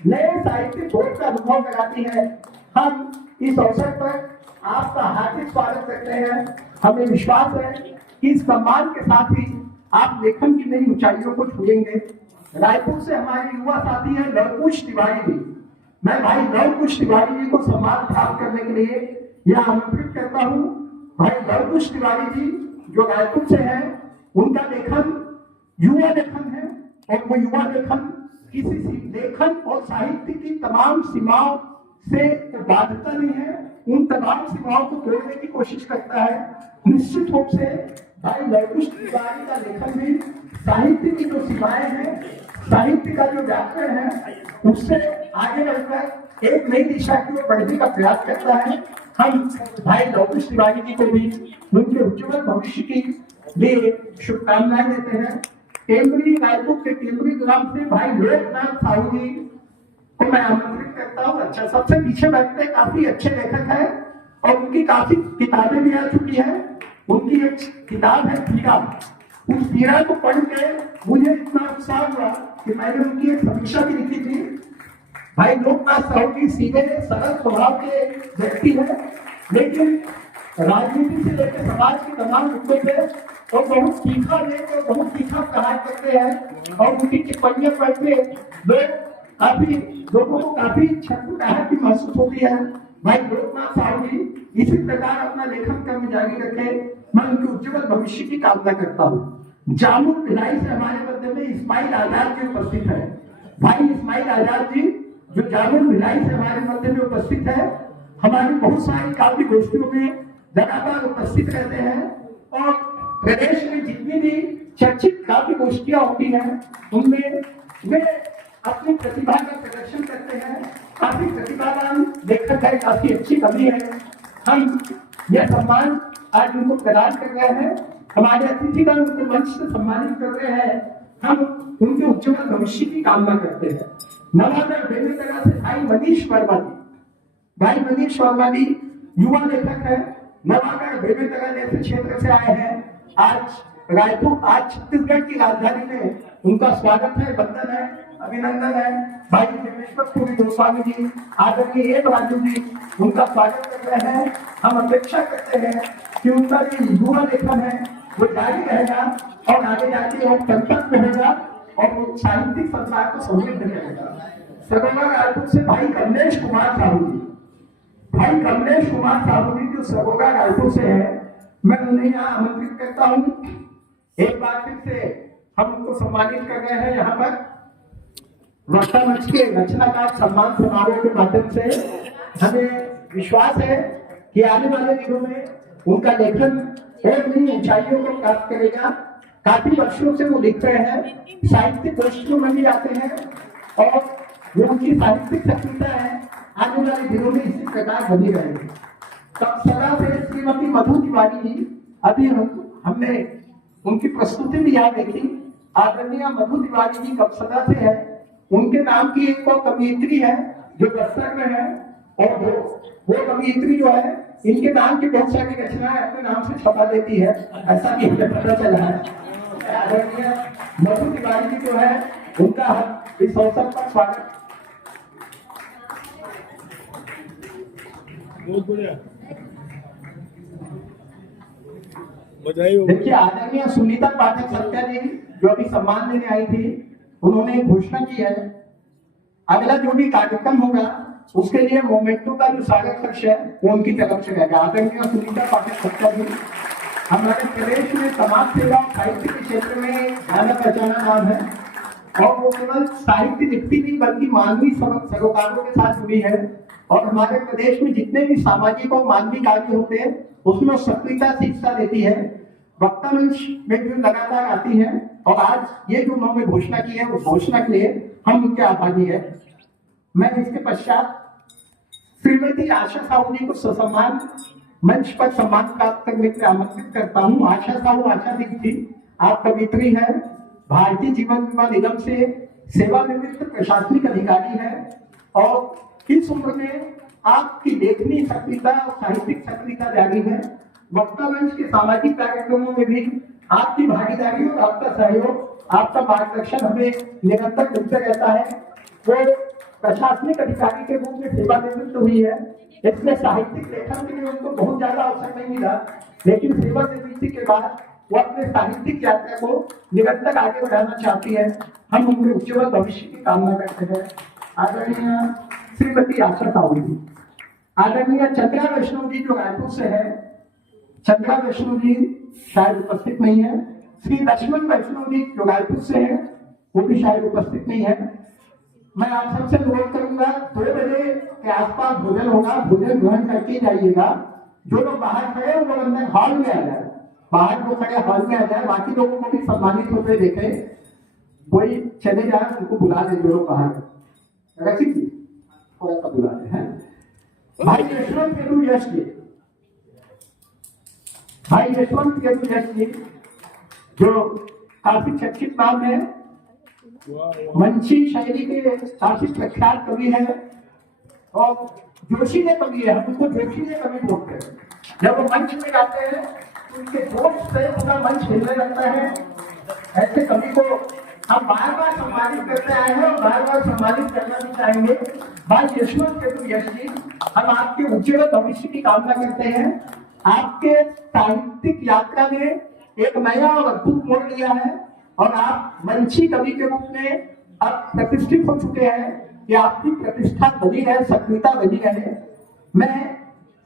नए साहित्य बोध का अनुभव कराती है। हम इस अवसर पर आपका हार्दिक स्वागत करते हैं। हमें विश्वास है कि इस सम्मान के साथ ही आप लेखन की नई ऊंचाइयों को छूएंगे। रायपुर से हमारे युवा साथी है लवकुश तिवारी जी। मैं भाई लवकुश तिवारी जी को सम्मान प्राप्त करने के लिए यह आमंत्रित करता हूं। भाई लवकुश तिवारी जी जो रायपुर से है, उनका लेखन युवा लेखन है और वो युवा लेखन किसी लेखन और साहित्य की तमाम सीमाओं से बाध्यता नहीं है, उन तमाम सीमाओं को तोड़ने की कोशिश करता है। निश्चित रूप से भाई लवकुश तिवारी का लेखन भी साहित्य की जो सीमाएं हैं, साहित्य का जो व्याकरण है, उससे आगे बढ़कर एक नई दिशा की ओर बढ़ने का प्रयास करता है। हम भाई लवकुश तिवारी जी को भी उनके उज्जवल भविष्य की लिए शुभकामनाएं देते हैं। टेमरी रायपुर के टेमरी ग्राम से भाई लोकनाथ साहू जी को मैं आमंत्रित करता हूँ। अच्छा, सबसे पीछे बैठते काफी अच्छे लेखक हैं और उनकी काफी किताबें भी आ चुकी है। उनकी एक किताब है पीड़ा, उस पीड़ा को पढ़ के मुझे इतना उत्साह हुआ कि मैंने उनकी एक समीक्षा भी लिखी थी। भाई लोकनाथ साहू जी सीधे सरल स्वभाव के व्यक्ति है, लेकिन राजनीति से लेकर समाज के तमाम मुद्दों पे और बहुत तीखा लेकर बहुत तीखा प्रहार करते हैं और उनकी टिप्पणियां पढ़ के लोगों को काफी छटपटाहट भी महसूस होती है। भाई लोकनाथ साहू जी इसी प्रकार अपना लेखन कर्म जारी रखे, मैं उनके उज्जवल भविष्य की कामना करता हूँ। जामुन भिलाई से हमारे मध्य में इस्माइल आजाद जी उपस्थित है। भाई इस्माइल आजाद जी जो जामुन भिलाई से हमारे मध्य में उपस्थित है, हमारी बहुत सारी काव्य गोष्ठियों में लगातार उपस्थित रहते हैं और प्रदेश में जितनी भी चर्चित काव्य गोष्ठियां होती हैं उनमें वे अपनी प्रतिभा का प्रदर्शन करते हैं। काफी प्रतिभावान लेखक है, काफी अच्छी कवि है। हम यह सम्मान आज उनको प्रदान कर रहे हैं, हमारे अतिथिगण उनको मंच से सम्मानित कर रहे हैं। हम उनके उज्जवल भविष्य की कामना करते हैं। नवागढ़ बेमेतरा से भाई मनीष वर्मा जी, भाई मनीष वर्मा जी युवा लेखक है, नवागढ़ बेमेतरा जैसे क्षेत्र से आए हैं। आज रायपुर, आज छत्तीसगढ़ की राजधानी में उनका स्वागत है, वंदन है, अभिनंदन है। भाई देवेश्वर पुरी गोस्वामी जी, आदरणीय एक राजू जी उनका स्वागत कर रहे हैं। हम अपेक्षा करते हैं कि उनका जो युवा लेखन है वो जारी रहेगा और आगे जाके वो संतत रहेगा और वो साहित्यिक संसार को समृद्ध करेगा। सरोवर रायपुर से भाई कमलेश कुमार साहू जी, भाई कमलेश कुमार साहू जी जो सरोगा रायपुर से है, मैं उन्हें यहाँ आमंत्रित करता हूँ। एक बार फिर से हम उनको सम्मानित कर रहे हैं। यहाँ पर वक्ता मंच के रचनाकार सम्मान समारोह के माध्यम से हमें विश्वास है कि आने वाले दिनों में उनका लेखन और नई ऊंचाइयों को प्राप्त करेगा। काफी वर्षों से वो लिख रहे हैं, साहित्यिक गोष्ठियों में भी आते हैं और जो उनकी साहित्यिक सक्रियता है आने वाले दिनों में इसी प्रकार बनी रहेगी। तब सदा से श्रीमती मधु तिवारी जी, अभी हमने उनकी प्रस्तुति भी यहाँ देखी। आदरणीय मधु तिवारी जी कब सदा से है, उनके नाम की एक और कवियत्री है जो बस्तर में है और वो कवियत्री जो है इनके नाम की बहुत सारी रचनाएं अपने नाम से छपा देती है, ऐसा भी हमें पता चला है। आदरणीय मधु तिवारी जी जो है उनका इस अवसर पर स्वागत। देखिए आदरणीय सुनीता पाठक सत्या जी जो अभी सम्मान लेने आई थी, उन्होंने घोषणा की है अगला जो भी कार्यक्रम होगा उसके लिए मोमेंटो का जो सागर खर्च है वो उनकी तरफ से रहेगा। आदरणीय सुनीता पाठक सत्या जी हमारे प्रदेश में समाज सेवा साहित्य के क्षेत्र में जाना पहचाना नाम है और वो केवल साहित्य लिखती नहीं बल्कि मानवीय सरोकारों के साथ जुड़ी है और हमारे प्रदेश में जितने भी सामाजिक और मानवीय कार्य होते हैं उसमें सक्रियता से हिस्सा लेती है। वक्ता मंच में जो लगातार आती है और आज ये जो उन्होंने घोषणा की है उस घोषणा के लिए हम उनके आभारी है। मैं इसके पश्चात श्रीमती आशा साहू जी को ससम्मान मंच पर सम्मान प्राप्त करने के लिए आमंत्रित करता हूँ। आशा साहू आशा दीदी, आप कवित्री है, भारतीय जीवन बीमा निगम से सेवानिवृत्त प्रशासनिक अधिकारी है और इस उम्र में आपकी लेखनी सक्रियता और साहित्यिक सक्रियता जारी है। वक्ता मंच के सामाजिक कार्यक्रमों में भी आपकी भागीदारी और आपका सहयोग, आपका मार्गदर्शन हमें निरंतर मिलता रहता है। वो प्रशासनिक अधिकारी के रूप में सेवानिवृत्त हुई है, इसमें साहित्यिक लेखन के लिए उनको बहुत ज्यादा अवसर नहीं मिला, लेकिन सेवानिवृत्ति के बाद वो अपने साहित्यिक यात्रा को निरंतर आगे बढ़ाना चाहती है। हम उनके उज्ज्वल भविष्य की कामना करते हैं। आदरणीय श्रीमती आशा साहू जी, आदरणीय चंद्रा वैष्णव जी जो रायपुर से है, चंद्रा वैष्णव जी शायद उपस्थित नहीं है। श्री लक्ष्मण वैष्णव जी जो रायपुर से है, वो भी शायद उपस्थित नहीं है। मैं आप सबसे अनुरोध करूंगा, 2 बजे के आसपास भोजन होगा, भोजन ग्रहण करके जाइएगा। जो लोग बाहर खड़े हैं वो अंदर हॉल में आ जाए, बाहर जो खड़े हॉल में आ जाए, बाकी लोगों को भी सम्मानित होते देखे, कोई चले जाए उनको बुला दे। जो लोग बाहर रखी थी थोड़ा सा बुला दे हैं। भाई यशवंत केतु यश जी, भाई यशवंत केतु यश जी जो काफी चर्चित नाम है, मंची शैली के काफी प्रख्यात कवि है और जोशी ने कवि है। हम उनको जोशी ने कवि बोलते हैं। जब वो मंच में जाते हैं तो उनके जोश से पूरा मंच हिलने लगता है। ऐसे कवि को हम बार बार सम्मानित करते आए हैं और बार बार सम्मानित करना भी चाहेंगे। भाई यशवंत केतु यश जी, हम आपके उज्ज्वल भविष्य की कामना करते हैं। आपके साहित्यिक यात्रा में एक नया और अद्भुत मोड़ लिया है और आप मंची कवि के रूप में अब प्रतिष्ठित हो चुके हैं कि आपकी प्रतिष्ठा बनी रहे, सक्रियता बनी रहे। मैं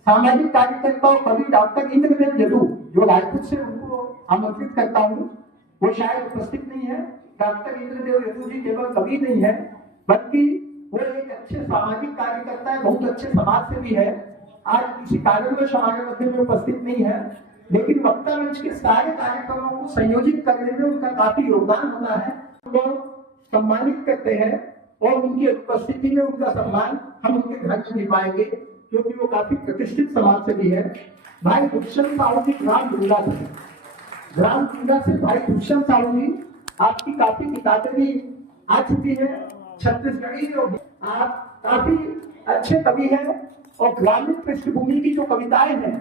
सामाजिक कार्यकर्ता और कवि डॉक्टर इंद्रदेव यदु जो रायपुर से, उनको आमंत्रित करता हूँ। वो शायद उपस्थित नहीं है। डॉक्टर इंद्रदेव यदु जी केवल कवि नहीं है बल्कि वो एक अच्छे सामाजिक कार्यकर्ता है, बहुत अच्छे समाज सेवी है। आज किसी कारणवश हमारे मध्य में उपस्थित नहीं है, लेकिन वक्ता मंच के सारे कार्यक्रमों को संयोजित करने में उनका काफी योगदान होता है। वो सम्मानित करते हैं और उनकी उपस्थिति में उनका सम्मान हम उनके घर में निभाएंगे क्योंकि वो काफी प्रतिष्ठित समाज सेवी है। भाई भूषण साहू जी ग्राम डूंगा से, ग्राम डूंगा से भाई भूषण साहू जी, आपकी काफी किताबें भी आ चुकी है, छत्तीसगढ़ी होगी। आप काफी अच्छे कवि हैं और ग्रामीण पृष्ठभूमि की जो कविताएं हैं,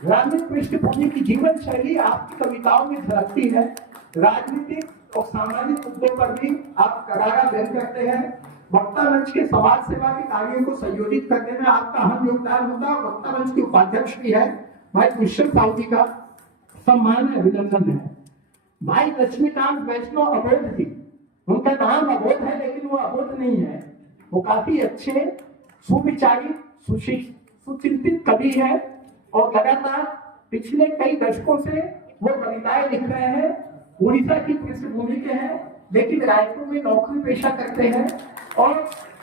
ग्रामीण पृष्ठभूमि की जीवन शैली आपकी कविताओं में झलकती है। राजनीतिक और सामाजिक मुद्दों पर भी आप करारा व्यक्त करते हैं। वक्ता मंच के समाज सेवा के कार्यों को संयोजित करने में आपका अहम योगदान होता है। वक्ता मंच के उपाध्यक्ष भी है। भाई भूषण साहू जी का सम्मान है, अभिनंदन है। भाई लक्ष्मीकांत वैष्णव अबोध जी, उनका नाम अबोध है लेकिन वो अबोध नहीं है। वो काफी अच्छे सुविचारित सुचिंतित कवि है और लगातार पिछले कई दशकों से वो कविताएं लिख रहे हैं। उड़ीसा की पृष्ठभूमि के हैं लेकिन रायपुर में नौकरी पेशा करते हैं और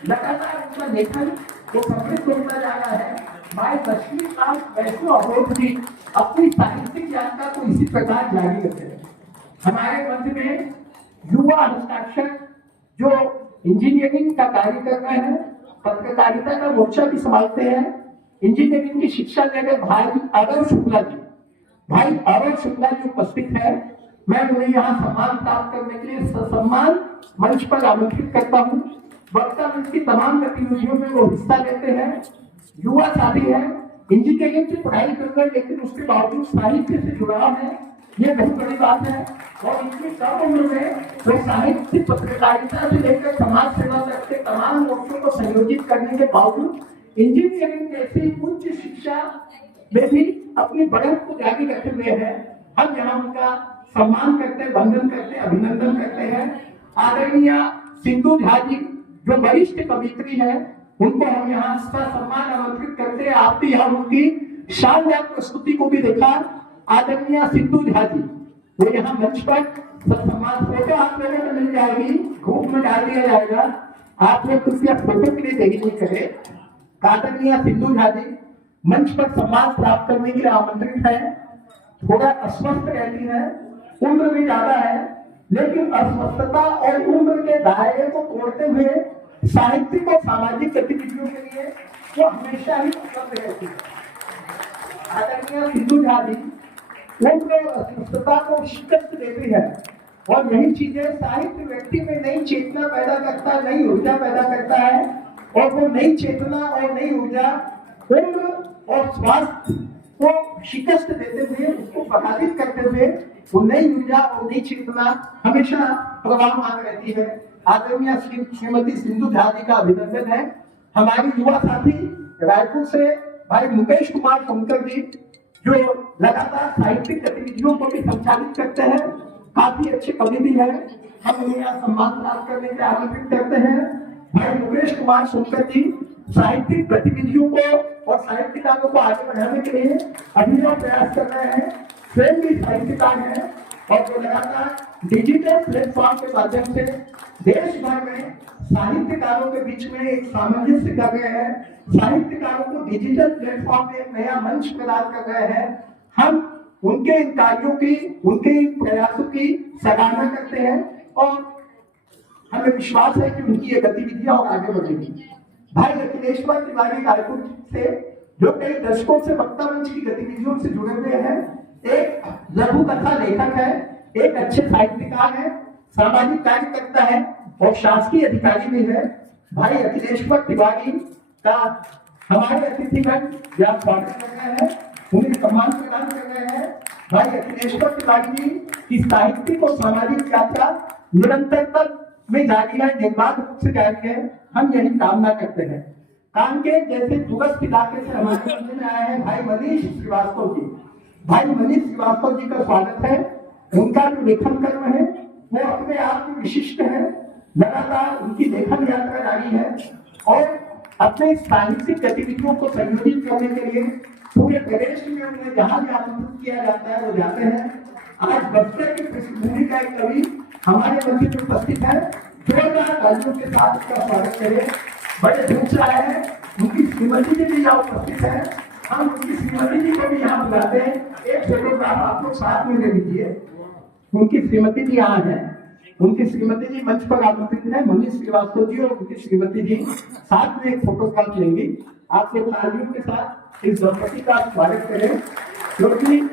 लगातार उनका लेखन वो समृद्ध होता जा रहा है। भाई लक्ष्मीकांत वैष्णव अबोध जी अपनी साहित्यिक यात्रा को इसी प्रकार जारी रखते हैं। हमारे मध्य में युवा हस्ताक्षर जो इंजीनियरिंग का कार्य कर रहे हैं, पत्रकारिता का मोर्चा भी संभालते हैं, इंजीनियरिंग की शिक्षा ले रहे भाई अरव शुक्ला जी, भाई अरव शुक्ला जी उपस्थित है। मैं उन्हें यहाँ सम्मान प्राप्त करने के लिए सम्मान मंच पर आमंत्रित करता हूँ। वक्ता मंच की तमाम गतिविधियों में वो हिस्सा लेते हैं। युवा साथी है, इंजीनियरिंग की पढ़ाई कर रहे हैं लेकिन उसके बावजूद साहित्य से जुड़ाव है, ये बहुत बड़ी बात है। और इतनी कम उम्र में वो साहित्य पत्रकारिता से लेकर समाज सेवा तक के तमाम मोर्चों को संयोजित करने के बावजूद इंजीनियरिंग जैसी उच्च शिक्षा में भी अपनी बढ़त को जारी रखे हुए हैं। हम यहाँ उनका सम्मान करते हैं, वंदन करते हैं, अभिनंदन करते हैं। आदरणीय सिंधु झा जी जो वरिष्ठ कवित्री है, उनको हम यहाँ सम्मान आमंत्रित करते हैं। आपने यहाँ उनकी शानदार प्रस्तुति को भी देखा। आदरणीय सिंधु झा जी, वो यहाँ मंच पर सम्मान फोटो आप लोगों को मिल जाएगी, ग्रुप में डाल दिया जाएगा। आप लोग कृपया फोटो के लिए देरी नहीं करें। आदरणीय सिंधु झा जी मंच पर सम्मान प्राप्त करने के लिए आमंत्रित है। थोड़ा अस्वस्थ रहती है, उम्र भी ज्यादा है, लेकिन अस्वस्थता और उम्र के दायरे को तोड़ते हुए साहित्यिक और सामाजिक गतिविधियों के लिए वो हमेशा ही उपलब्ध रहती है। आदरणीय सिंधु झा जी उम्र और अस्वस्थता को शिकस्त देती है और यही चीजें साहित्य व्यक्ति में नई चेतना पैदा करता है, नई ऊर्जा पैदा करता है। और वो नई चेतना और नई ऊर्जा उम्र और स्वास्थ्य को शिकस्त देते हुए, उसको पराजित करते हुए वो नई ऊर्जा और नई चेतना हमेशा प्रवाहमान रहती है। आदरणीय श्रीमती सिंधु झा जी का अभिनंदन है। हमारे युवा साथी रायपुर से भाई मुकेश कुमार सोनकर जी जो लगातार साहित्यिक गतिविधियों को भी संचालित करते हैं, काफी अच्छे कवि भी हैं। हम उन्हें यहाँ सम्मान प्राप्त करने के लिए आमंत्रित करते हैं। भाई मुकेश कुमार सुनकर जी साहित्यिक गतिविधियों को और साहित्यकारों को आगे बढ़ाने के लिए अभिनव प्रयास कर रहे हैं। स्वयं भी साहित्यकार हैं और जो लगातार डिजिटल प्लेटफॉर्म के माध्यम से देश भर में साहित्यकारों के बीच में एक सामंजस्य कर रहे हैं। साहित्यकारों को डिजिटल प्लेटफॉर्म में एक नया मंच प्रदान कर रहे हैं। हम उनके इन कार्यों की, उनके इन प्रयासों की सराहना करते हैं और हमें विश्वास है कि उनकी ये गतिविधियां और आगे बढ़ेगी। भाई अखिलेश्वर तिवारी रायपुर से जो कई दशकों से वक्ता मंच की गतिविधियों से जुड़े हुए हैं, एक लघु कथा लेखक है, एक अच्छे साहित्यकार है, सामाजिक कार्यकर्ता है और शासकीय अधिकारी भी है। भाई अखिलेश्वर तिवारी का हमारे अतिथिगण यहाँ स्वागत कर रहे हैं, उन्हें सम्मान प्रदान कर रहे हैं। भाई अखिलेश्वर तिवारी जी की साहित्यिक और सामाजिक यात्रा निरंतरता में जारी है, निर्बाध रूप से जारी है। हम यही कामना करते हैं। कांकेर जैसे दूरस्थ इलाके से हमारे मंदिर में आए हैं भाई मनीष श्रीवास्तव जी। भाई मनीष श्रीवास्तव जी का स्वागत है। उनका जो लेखन कर्म है वो अपने आप में विशिष्ट है। लगातार उनकी लेखन यात्रा जारी है और अपने साहित्यिक गतिविधियों को संयोजित करने के लिए पूरे प्रदेश में उन्हें जहां भी आमंत्रित किया जाता है वो जाते हैं। आज बस्तर की पृष्ठभूमि का एक कवि हमारे मंदिर में उपस्थित है। जोरदार तालियों के साथ उसका स्वागत करें। बड़े धूप से आए हैं, उनकी श्रीमती जी भी यहाँ उपस्थित है। हम उनकी श्रीमती जी को भी यहाँ बुलाते हैं। एक फोटोग्राफ आप लोग साथ में ले लीजिए। उनकी श्रीमती जी यहाँ है, उनकी श्रीमती जी मंच पर आमंत्रित है। मनीष श्रीवास्तव जी और उनकी श्रीमती जी साथ में एक फोटोग्राफ लेंगे। आप लोग तालियों के साथ इस दंपति का स्वागत करें, क्योंकि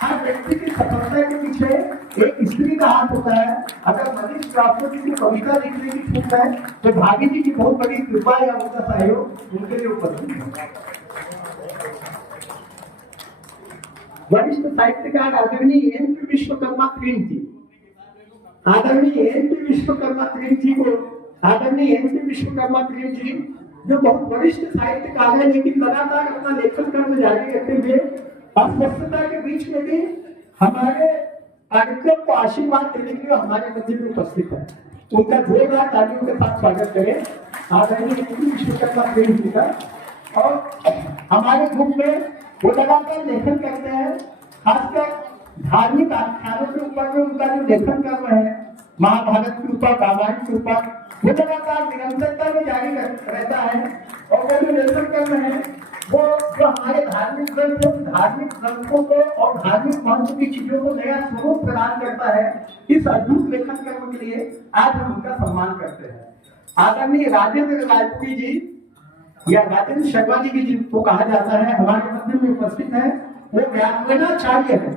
हर व्यक्ति की सफलता के पीछे एक स्त्री का हाथ होता है। अगर मनीष श्रीवास्तव जी की कविता लिखने की छूट है तो भाभी जी की बहुत बड़ी कृपा या उनका सहयोग उनके लिए उपस्थित है। वरिष्ठ साहित्यकार आदरणीय एन.पी. विश्वकर्मा त्रिन जी, आदरणीय एन.पी. विश्वकर्मा त्रिन जी को, आदरणीय एन.पी. विश्वकर्मा त्रिन जी जो बहुत वरिष्ठ साहित्यकार है लेकिन लगातार अपना लेखन कर्म जारी रखते हुए अस्वस्थता के बीच में भी हमारे कार्यक्रम को आशीर्वाद देने के लिए हमारे मंदिर में उपस्थित है। उनका जोरदार तालियों के साथ स्वागत करें आदरणीय एन.पी. विश्वकर्मा त्रिन जी का। और हमारे ग्रुप में वो लगातार लेखन करते हैं, खासकर धार्मिक आख्यानों के ऊपर में उनका जो लेखन कर्म है, महाभारत के ऊपर, रामायण के ऊपर, वो लगातार निरंतरता में जारी रहता है। और वो जो लेखन कर्म है वो जो हमारे धार्मिक ग्रंथों को और धार्मिक महत्व की चीजों को नया स्वरूप प्रदान करता है। इस अद्भुत लेखन कर्म के लिए आज हम उनका सम्मान करते हैं। आदरणीय राजेंद्र रायपुरी जी या राजेंद्र शर्मा जी की जिनको कहा जाता है, हमारे मंदिर में उपस्थित है। वो व्याकरणाचार्य है,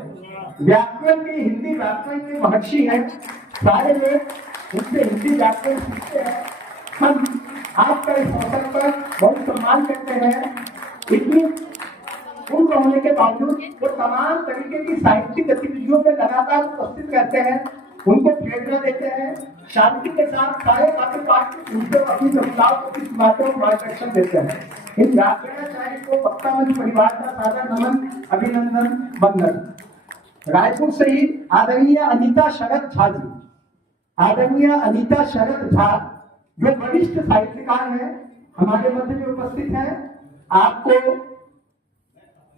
व्याकरण के, हिंदी व्याकरण के महर्षि हैं। सारे लोग उनसे हिंदी व्याकरण सीखते हैं। हम आपका इस अवसर पर बहुत सम्मान करते हैं। इतनी उम्र होने के बावजूद वो तमाम तरीके की साहित्यिक गतिविधियों में लगातार उपस्थित रहते हैं, उनको प्रेरणा देते हैं, शांति के साथ सारे पाठ उनसे अपनी कविताओं को किस बातों को मार्गदर्शन देते हैं। इन व्याकरणाचार्य को वक्ता मंच परिवार का सादर नमन, अभिनंदन, वंदन। रायपुर से ही आदरणीय अनीता शरद झा जी, आदरणीय अनीता शरद झा जो वरिष्ठ साहित्यकार हैं, हमारे मध्य में उपस्थित हैं। आपको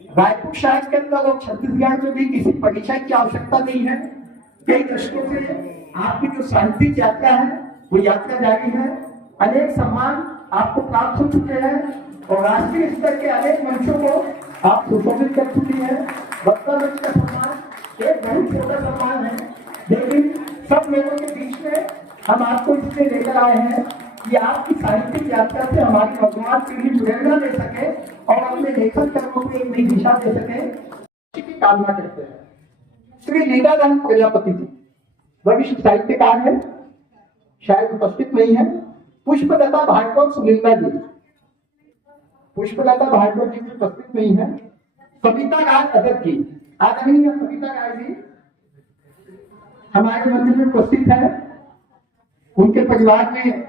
रायपुर शहर के अंदर और छत्तीसगढ़ में भी किसी परिचय की आवश्यकता नहीं है। कई दशकों से आपकी जो साहित्यिक यात्रा है वो यात्रा जारी है। अनेक सम्मान आपको प्राप्त हो चुके हैं और राष्ट्रीय स्तर के अनेक मंचों को आप सुशोभित कर चुकी हैं। वक्ता मंच का सम्मान एक बहुत छोटा सम्मान है, लेकिन सब लोगों के बीच में हम आपको इसलिए लेकर आए हैं कि आपकी साहित्यिक यात्रा से हमारी नौजवान पीढ़ी प्रेरणा ले सके और अपने लेखन कर्मों को एक नई दिशा दे सके की कामना करते हैं। श्री लीलाधर प्रजापति जी वरिष्ठ साहित्यकार है, शायद उपस्थित नहीं है। पुष्पलता भार्गव सुनिंदा जी, पुष्पलता भार्गव जी उपस्थित नहीं है। सविता राय अदब जी, आदरणीय सविता राय जी हमारे मंदिर में उपस्थित है। उनके परिवार में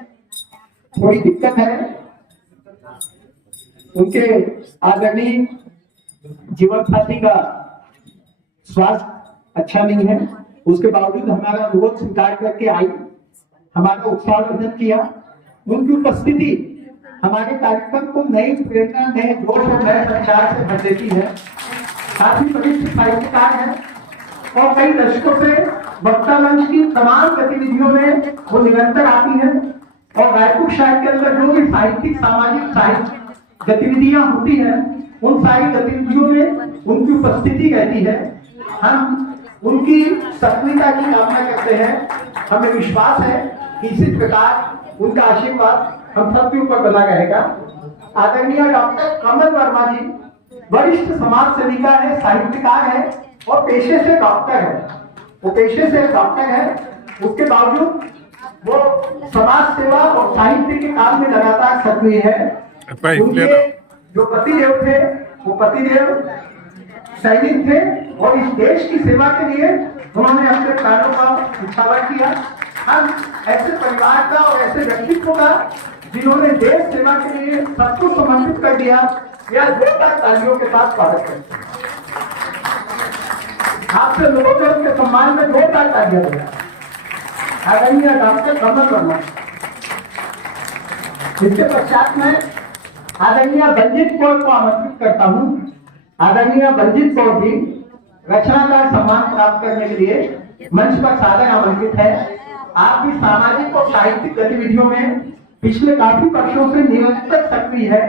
थोड़ी दिक्कत है, उनके आदरणीय जीवन साथी का स्वास्थ्य अच्छा नहीं है, उसके बावजूद हमारा अनुरोध स्वीकार करके आई, हमारा उत्साहवर्धन किया। उनकी उपस्थिति हमारे कार्यक्रम को नई प्रेरणा, नए जोश और नए संचार से भर देती है। काफी वरिष्ठ साहित्यकार हैं और कई दशकों से वक्ता मंच की तमाम गतिविधियों में वो निरंतर आती हैं और रायपुर शहर के अंदर जो भी साहित्यिक, सामाजिक गतिविधियां होती हैं, उन सारी गतिविधियों में उनकी उपस्थिति रहती है। हम उनकी सक्रियता की कामना करते हैं। हमें विश्वास है कि इसी प्रकार उनका आशीर्वाद हम सबके ऊपर बना रहेगा। आदरणीय डॉक्टर कमल वर्मा जी वरिष्ठ समाज सेविका है, साहित्यकार है और पेशे से डॉक्टर है। वो पेशे से डॉक्टर है, उसके बावजूद वो समाज सेवा और साहित्य के काम में लगातार सक्रिय है। उनके जो पतिदेव थे वो पतिदेव सैनिक थे और इस देश की सेवा के लिए उन्होंने अपने प्राणों का न्यौछावर किया। हम ऐसे परिवार का और ऐसे व्यक्तित्व का जिन्होंने देश सेवा के लिए सब कुछ समर्पित कर दिया, या जोरदार तालियों के साथ स्वागत करते हैं। आपसे लोगों ने उनके सम्मान में जोरदार तालियां दिया। आदरणीय डॉक्टर कमल वर्मा। इसके पश्चात में आदरणीय बलजीत कौर को आमंत्रित करता हूँ। आदरणीय बलजीत कौर जी रचनाकार सम्मान प्राप्त करने के लिए मंच पर सादर आमंत्रित है। आप भी सामाजिक और साहित्यिक गतिविधियों में पिछले काफी वर्षों से निरंतर सक्रिय है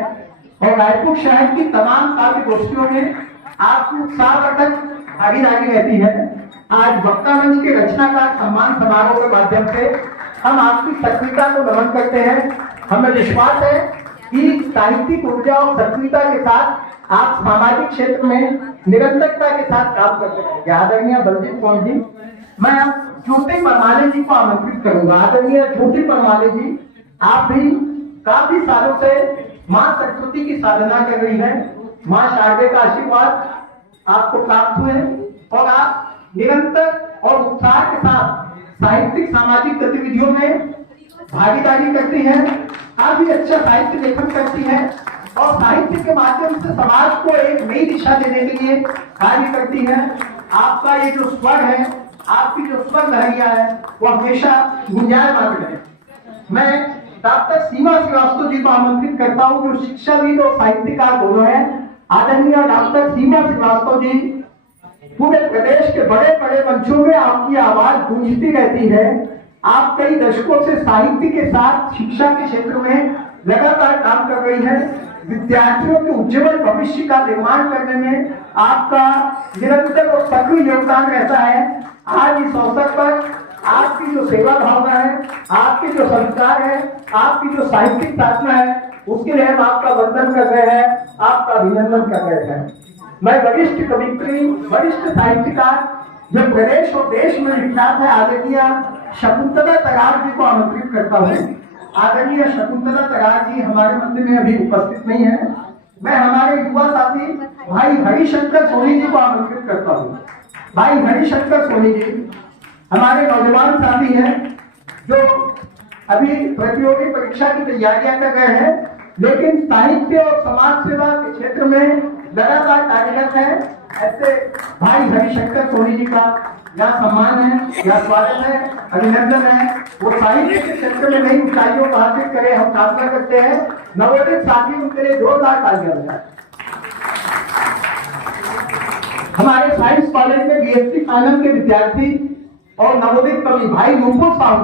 और रायपुर शहर की तमाम काव्य गोष्ठियों में आपकी उत्साहवर्धक भागीदारी रहती है। आज वक्ता मंच के रचनाकार सम्मान समारोह के माध्यम से हम आपकी सक्रियता को नमन करते हैं। हमें विश्वास है कि साहित्यिक ऊर्जा और सक्रियता के साथ आप सामाजिक क्षेत्र में निरंतरता के साथ काम कर सकते हैं। आदरणीय बलजीत कौर जी, मैं ज्योति परमाले जी को आमंत्रित करूंगा। आदरणीय ज्योति परमाले जी, आप भी काफी सालों से माँ सरस्वती की साधना कर रही हैं। माँ शारदे का आशीर्वाद आपको प्राप्त हुए और आप निरंतर और उत्साह के साथ साहित्यिक, सामाजिक गतिविधियों में भागीदारी करती हैं। आप भी अच्छा साहित्य लेखन करती हैं और साहित्य के माध्यम से समाज को एक नई दिशा देने के लिए कार्य करती हैं। आपका ये जो स्वर है, आपकी जो स्वर लहरिया है, वो हमेशा गुंजायमान रहे। मैं डॉक्टर सीमा श्रीवास्तव जी को आमंत्रित करता हूँ, जो शिक्षाविद और साहित्यकार दोनों हैं। आदरणीय डॉक्टर सीमा श्रीवास्तव जी, पूरे प्रदेश के बड़े बड़े मंचों में आपकी आवाज गूंजती रहती है। आप कई दशकों से साहित्य के साथ शिक्षा के क्षेत्र में लगातार काम कर रही है। विद्यार्थियों के उज्जवल भविष्य का निर्माण करने में आपका निरंतर और सक्रिय योगदान रहता है। आज इस अवसर पर आपकी जो सेवा भावना है, आपके जो संस्कार है, आपकी जो साहित्यिक साधना है, उसके लिए हम आपका वंदन कर रहे हैं, आपका अभिनंदन कर रहे हैं। मैं वरिष्ठ कवित्री, वरिष्ठ साहित्यकार, जो प्रदेश और देश में विख्यात है, आदरणीय शकुंतला तरार जी को आमंत्रित करता हूँ। आदरणीय शकुंतला तरार जी हमारे मंदिर में अभी उपस्थित नहीं है। मैं हमारे युवा साथी भाई हरिशंकर सोनी जी को आमंत्रित करता हूँ। भाई हरिशंकर सोनी जी हमारे नौजवान साथी हैं, जो अभी प्रतियोगी परीक्षा की तैयारियां कर रहे हैं, लेकिन साहित्य और समाज सेवा के क्षेत्र में लगातार कार्यरत है। ऐसे भाई हरिशंकर सोनी जी का यहाँ सम्मान है, यहाँ स्वागत है, अभिनंदन है। वो साहित्य के क्षेत्र में नई ऊंचाइयों को हासिल करे, हम कामना करते हैं। नवोदित साथी उनके लिए जोरदार तालियां बजाएं। हमारे साइंस कॉलेज में बीएससी फाइनल के विद्यार्थी और नवोदित कवि भाई नुपुर साहू,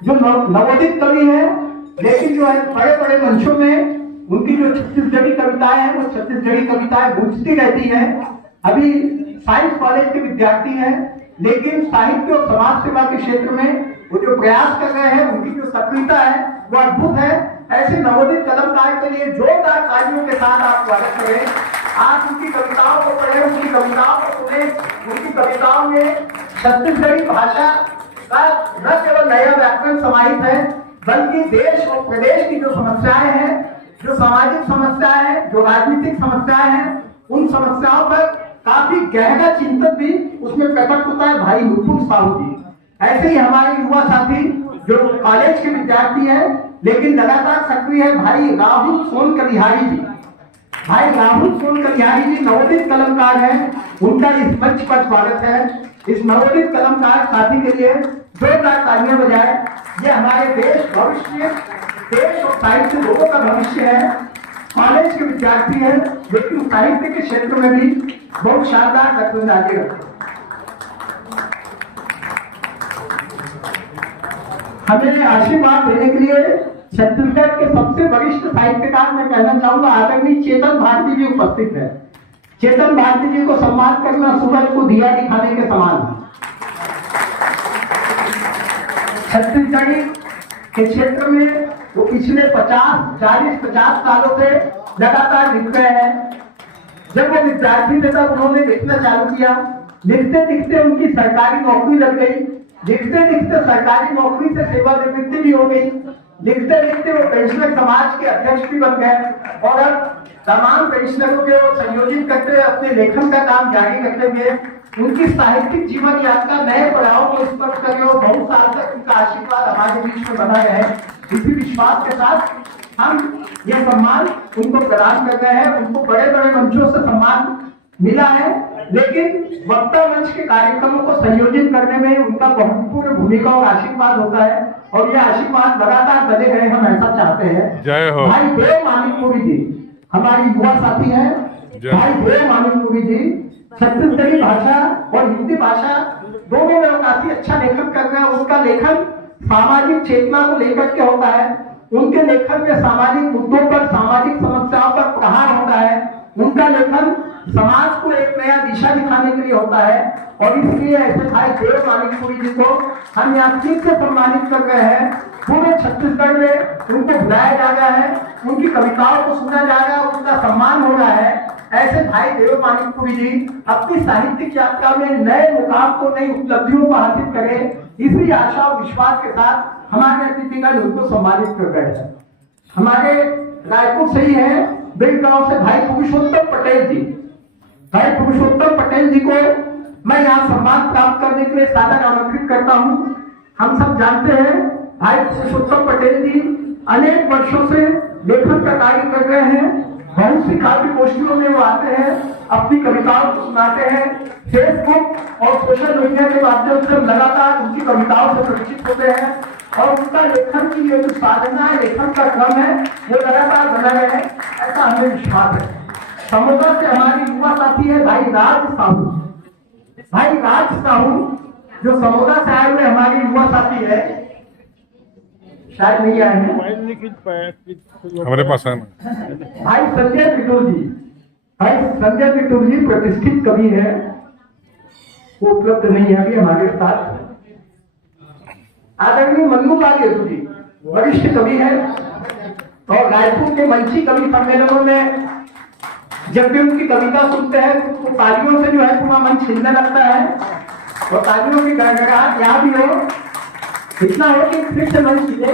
जो नवोदित कवि है, लेकिन जो है बड़े बड़े मंचों में उनकी जो छत्तीसगढ़ी कविताएं हैं, वो छत्तीसगढ़ी कविताएं गूंजती रहती हैं। अभी साइंस कॉलेज के विद्यार्थी हैं, लेकिन साहित्य और समाज सेवा के क्षेत्र में वो जो प्रयास कर रहे हैं, उनकी जो सक्रियता है वो अद्भुत है। ऐसे नवोदित कलमकार के लिए जोरदार तालियों के साथ आप स्वागत करें। आप उनकी कविताओं को पढ़ें, उनकी कविताओं को सुने। उनकी कविताओं में छत्तीसगढ़ी भाषा का न केवल नया व्याकरण समाहित है, बल्कि देश और प्रदेश की जो समस्याएं हैं, जो सामाजिक समस्याएं हैं, जो राजनीतिक समस्याएं हैं, उन समस्याओं पर काफी गहरा चिंतन भी उसमें प्रकट होता है भाई नुपुर साहू जी। ऐसे ही हमारे युवा साथी जो कॉलेज के विद्यार्थी हैं, लेकिन लगातार सक्रिय है, भाई राहुल सोन कलिहारी जी। भाई राहुल सोन कलिहारी जी नवोदित कलमकार हैं, उनका इस मंच पर स्वागत है। इस नवोदित कलमकार साथी के लिए 2 लाख तालियां बजाए। ये हमारे देश और साहित्य दोनों का भविष्य है। कॉलेज के विद्यार्थी हैं, लेकिन साहित्य के क्षेत्र में भी बहुत शानदार दखलंदाजी रखते हैं। हमें आशीर्वाद देने के लिए छत्तीसगढ़ के सबसे वरिष्ठ साहित्यकार मैं कहना चाहूंगा आदरणीय चेतन भारती जी उपस्थित है। चेतन भारती जी को सम्मान करना सूरज को दिया दिखाने के समान है। छत्तीसगढ़ के क्षेत्र में वो पिछले 40-50 सालों से लगातार लिख रहे हैं। जब वो विद्यार्थी थे तब उन्होंने लिखना चालू किया। लिखते लिखते उनकी सरकारी नौकरी लग गई। लिखते लिखते सरकारी नौकरी से सेवानिवृत्ति भी हो गई। लिखते लिखते वो पेंशनर समाज के अध्यक्ष भी बन गए और अब तमाम पेंशनरों के वो संयोजित करते हुए अपने लेखन का काम जारी रखते हुए उनकी साहित्यिक जीवन यात्रा नए पड़ाव को स्पर्श करे और बहुत साल तक उनका आशीर्वाद हमारे बीच में बना रहे। इसी विश्वास के साथ हम ये सम्मान उनको प्रदान कर रहे हैं। उनको बड़े बड़े मंचों से सम्मान मिला है, लेकिन वक्ता मंच के कार्यक्रमों को संयोजित करने में उनका महत्वपूर्ण भूमिका और आशीर्वाद होता है और ये आशीर्वाद लगातार बने रहे, हम ऐसा चाहते हैं। जय हो। भाई देव मानिकपुरी जी हमारी युवा साथी हैं। भाई देव मानिकपुरी जी छत्तीसगढ़ी भाषा और हिंदी भाषा दोनों में काफी अच्छा लेखन कर रहे हैं। उनका लेखन सामाजिक चेतना को लेकर के होता है। उनके लेखन में सामाजिक मुद्दों पर, सामाजिक समस्याओं पर प्रहार होता है। उनका लेखन समाज को एक नया दिशा दिखाने के लिए होता है और इसलिए ऐसे भाई देव मानिकपुरी जी को हम यहाँ फिर से सम्मानित कर रहे हैं। पूरे छत्तीसगढ़ में उनको बुलाया जा रहा है, उनकी कविताओं को सुना जा रहा है, उनका सम्मान हो रहा है। ऐसे भाई देव मानिकपुरी जी अपनी साहित्यिक यात्रा में नए मुकाम को, नई उपलब्धियों को हासिल करें, इसी आशा और विश्वास के साथ हमारे अतिथिगण उनको सम्मानित कर रहे हैं। हमारे रायपुर से ही है बेलगांव से भाई पुरुषोत्तम पटेल जी। भाई पुरुषोत्तम पटेल जी को मैं यहाँ सम्मान प्राप्त करने के लिए सादर आमंत्रित करता हूँ। हम सब जानते हैं भाई पुरुषोत्तम पटेल जी अनेक वर्षों से लेखन का कार्य कर रहे हैं। बहुत सी काव्य गोष्ठियों में वो आते हैं, अपनी कविताओं को सुनाते हैं। फेसबुक और सोशल मीडिया के माध्यम से लगातार उनकी कविताओं से परिचित होते हैं और उनका लेखन की जो साधना है, लेखन का क्रम है, वो लगातार बना रहे हैं, ऐसा हमें विश्वास है। समुद्र से हमारी युवा साथी है भाई राज साहू। भाई राज साहू जो समुद्र से आए हुए हमारी युवा साथी है, शायद नहीं आए हैं, हमारे पास है भाई संजय पिटूर जी। भाई संजय पिटूर जी प्रतिष्ठित कवि है, वो उपलब्ध नहीं है अभी हमारे साथ। आदरणीय मन्नूलाल येसु जी वरिष्ठ कवि है और रायपुर के मंची कवि सम्मेलनों में जब भी उनकी कविता सुनते हैं तो तालियों से जो है पूरा मन छिलने लगता है और तालियों की गड़गड़ाहट यहाँ भी हो, इतना हो कि फिर से मन छिले।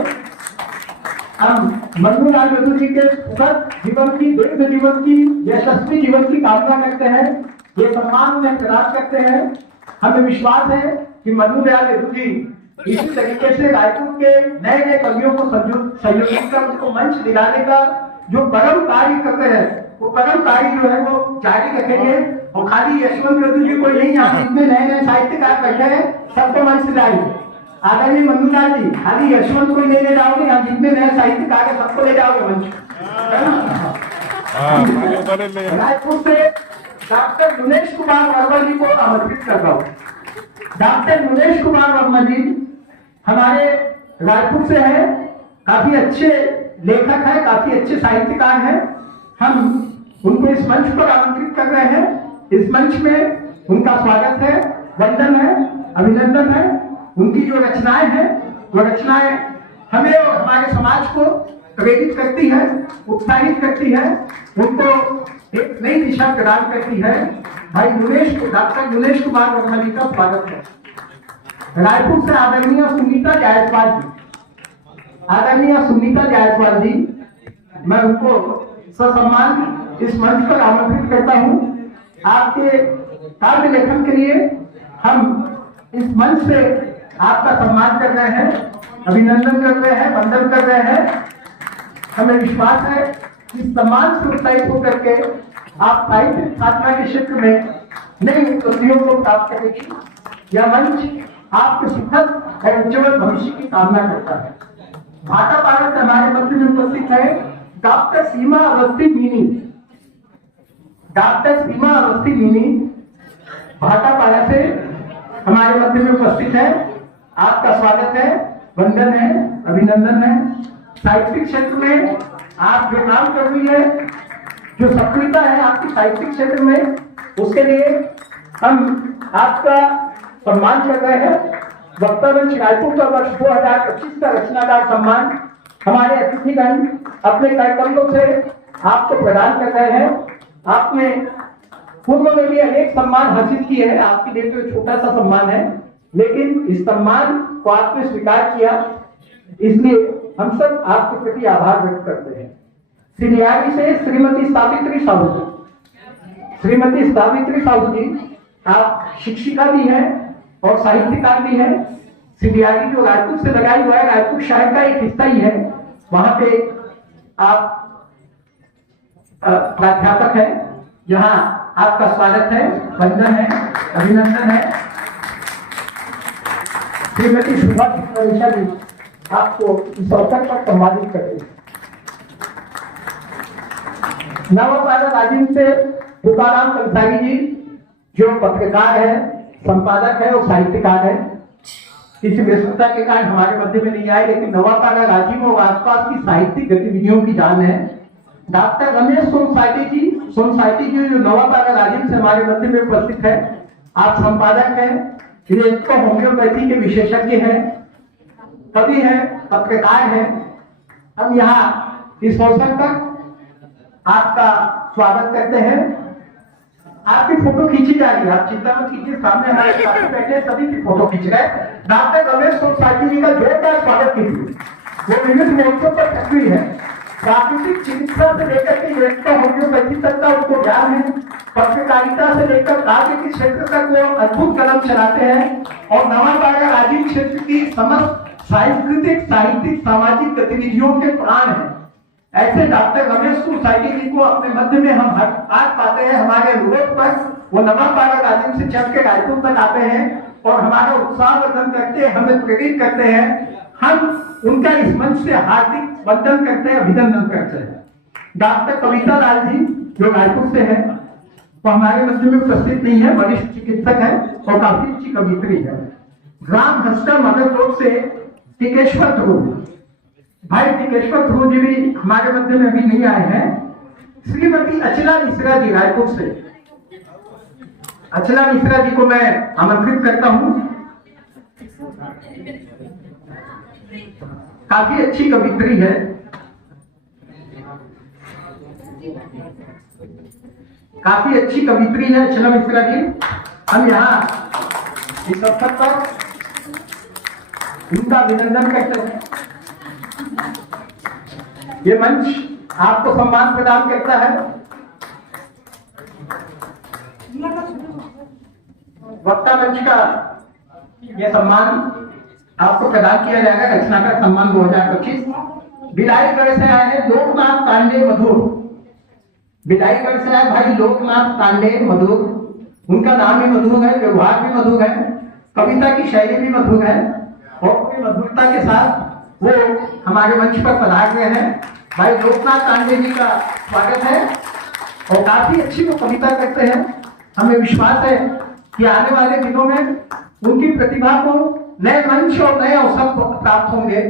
हम मन्नूलाल येसु जी के सुखद जीवन की, दीर्घ जीवन की, यशस्वी जीवन की कामना करते हैं। ये सम्मान उन्हें प्रदान करते हैं। हमें विश्वास है कि मन्नूलाल येसु जी इसी तरीके से रायपुर के नए नए कवियों को संयोजित कर उनको मंच दिलाने का जो परम कार्य करते हैं, वो परम कार्य जो है वो जारी रखेंगे। और खाली यशवंत येसु जी को नहीं, यहाँ जितने नए नए साहित्यकार बैठे हैं सबको मंच दिलाएंगे। आदरणीय मन्नूलाल जी खाली यशवंत को ही नहीं ले जाओगे, यहाँ जितने नए साहित्यकार है सबको ले जाओगे मंच। रायपुर से डॉक्टर मुनेश कुमार वर्मा जी को आमंत्रित कर रहा हूँ। डॉक्टर मुनेश कुमार वर्मा जी हमारे रायपुर से है, काफी अच्छे लेखक हैं, काफी अच्छे साहित्यकार हैं। हम उनको इस मंच पर आमंत्रित कर रहे हैं। इस मंच में उनका स्वागत है, वंदन है, अभिनंदन है। उनकी जो रचनाएं हैं वो रचनाएं हमें और हमारे समाज को प्रेरित करती है, उत्साहित करती है, उनको एक नई दिशा प्रदान करती है। भाई डॉक्टर मुनेश कुमार वर्मा जी का स्वागत है। रायपुर से आदरणीय सुनीता जायसवाल जी। आदरणीय सुनीता जायसवाल जी, मैं उनको ससम्मान इस मंच पर आमंत्रित करता हूं। आपके काव्य लेखन के लिए हम इस मंच से आपका सम्मान कर रहे हैं, अभिनंदन कर रहे हैं, वंदन कर रहे हैं। हमें विश्वास है कि सम्मान से उत्साहित होकर के आप साहित्य साधना के क्षेत्र में नई उपलब्धियों को प्राप्त करेंगी। यह मंच आपके सुखद और उज्जवल भविष्य की कामना करता है। भाटापारा से हमारे मध्य में उपस्थित है डॉक्टर सीमा अवस्थी मीनी। डॉक्टर सीमा अवस्थी मीनी भाटापारा से हमारे मध्य में उपस्थित है। आपका स्वागत है, वंदन है, अभिनंदन है। साहित्यिक क्षेत्र में आप जो काम कर रही है, जो सक्रियता है आपकी साहित्यिक क्षेत्र में, उसके लिए हम आपका सम्मान कर रहे हैं। वक्ता मंच रायपुर का वर्ष 2025 का रचनाकार सम्मान हमारे अतिथिगण अपने कार्यक्रमों से आपको प्रदान कर रहे हैं। आपने पूर्व में भी अनेक सम्मान हासिल किए हैं, आपके लिए तो छोटा सा सम्मान है, लेकिन इस सम्मान को आपने स्वीकार किया, इसलिए हम सब आपके प्रति आभार व्यक्त करते हैं। सिरियागी से श्रीमती सावित्री साहू जी। श्रीमती सावित्री साहू जी, आप शिक्षिका भी हैं और साहित्यकार भी हैं। सिरियागी जो रायपुर से लगाई हुआ है, रायपुर शहर का एक हिस्सा ही है, वहां पे आप प्राध्यापक है। यहाँ आपका स्वागत है, वंदन है, अभिनंदन है। श्रीमती सुभा जी आपको इस अवसर पर सम्मानित करेंगे। नवपारा राजीव से तुकाराम कंसारी जी, जो पत्रकार है, संपादक है और साहित्यकार है। किसी व्यस्तता के कारण हमारे मध्य में नहीं आए, लेकिन नवापारा राजीव और आसपास की साहित्यिक गतिविधियों की जान है। डॉक्टर रमेश सोनसाइटी जी जो नवापारा राजीव से हमारे मध्य में उपस्थित है। आप संपादक हैं, ये तो होम्योपैथी के विशेषज्ञ हैं, कवि हैं, पत्रकार हैं। हम यहाँ इस अवसर पर आपका स्वागत करते हैं। आपकी फोटो खींची जा रही है, आप चिंता मत कीजिए, सामने हमारे साथी बैठे हैं, सभी की फोटो खींच रहे हैं। डॉक्टर रमेश सोनसाइटी जी का जोरदार स्वागत कीजिए। वो विभिन्न मोर्चों पर सक्रिय है, प्राकृतिक चिकित्सा से लेकर के होम्योपैथी तक का उनको ज्ञान है। पत्रकारिता से लेकर काव्य के क्षेत्र तक वो अद्भुत कलम चलाते हैं और नवापारा राजीव क्षेत्र की समस्त सांस्कृतिक, साहित्यिक, सामाजिक गतिविधियों के प्राण है। ऐसे डॉक्टर रमेश सोनसाइटी जी को अपने मध्य में हम आज पाते हैं। हमारे अनुरोध पर वो नवापारा राजीव से चल के रायपुर तक आते हैं और हमारा उत्साहवर्धन करते हैं, हमें प्रेरित करते हैं। हम उनका इस मंच से हार्दिक वंदन करते हैं, अभिनंदन करते हैं। डॉक्टर कविता लाल जी जो रायपुर से है, वो हमारे मध्य में उपस्थित नहीं है, वरिष्ठ चिकित्सक है और काफी अच्छी कवित्री है। ग्राम हस्ता मदर रोड से टिकेश्वर ध्रुव भाई, टिकेश्वर ध्रुव जी भी हमारे मध्य में भी नहीं आए हैं। श्रीमती अचला मिश्रा जी रायपुर से, अचला मिश्रा जी को मैं आमंत्रित करता हूं। काफी अच्छी कवित्री है, काफी अच्छी कवित्री है अचला मिश्रा जी। हम यहाँ इस अवसर पर उनका अभिनंदन करते हैं। ये मंच आपको सम्मान प्रदान करता है। वक्ता मंच का यह सम्मान आपको प्रदान किया जाएगा, रचनाकार सम्मान 2025। बिलाईगढ़ से आए हैं लोकनाथ पांडे मधुर। बिलाईगढ़ से आए भाई लोकनाथ पांडे मधुर। उनका नाम भी मधुर है, व्यवहार भी मधुर है, कविता की शैली भी मधुर है और पूरी मधुरता के साथ वो हमारे मंच पर पधार रहे हैं। भाई लोकनाथ पांडे जी का स्वागत है और काफी अच्छी वो कविता करते हैं। हमें विश्वास है कि आने वाले दिनों में उनकी प्रतिभा को नए मंच और नए अवसर प्राप्त होंगे।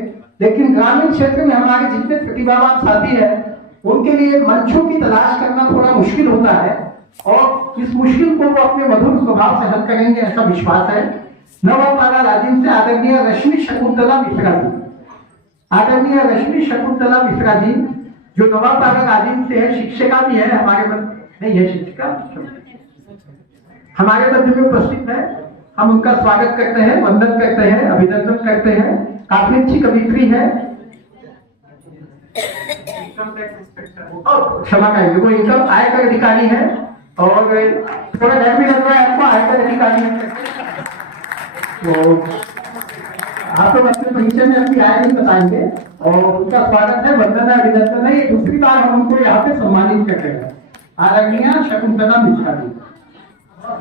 लेकिन ग्रामीण क्षेत्र में हमारे जितने प्रतिभावान साथी हैं, उनके लिए मंचों की तलाश करना थोड़ा मुश्किल होता है और इस मुश्किल को वो अपने मधुर स्वभाव से हल करेंगे, ऐसा विश्वास है। नवापारा राजीव से आदरणीय रश्मि शकुंतला मिश्रा जी, आदरणीय रश्मि शकुंतला मिश्रा जी जो नवापारा राजीव से है, शिक्षिका भी है, हमारे नहीं है शिक्षिका, हमारे मध्य में उपस्थित है। हम उनका स्वागत करते हैं, वंदन करते हैं, अभिनंदन करते हैं। काफी अच्छी कवित्री है, क्षमा करेंगे, वो इनकम आयकर अधिकारी है और थोड़ा डर भी लग रहा है आपको, आयकर अधिकारी है तो आप लोग अपने परिचय में अपनी आय नहीं बताएंगे और उनका स्वागत है, वंदना अभिनंदन है। ये दूसरी बार हम उनको यहाँ पे सम्मानित कर रहे हैं। आदरणीय शकुंतला मिश्रा जी।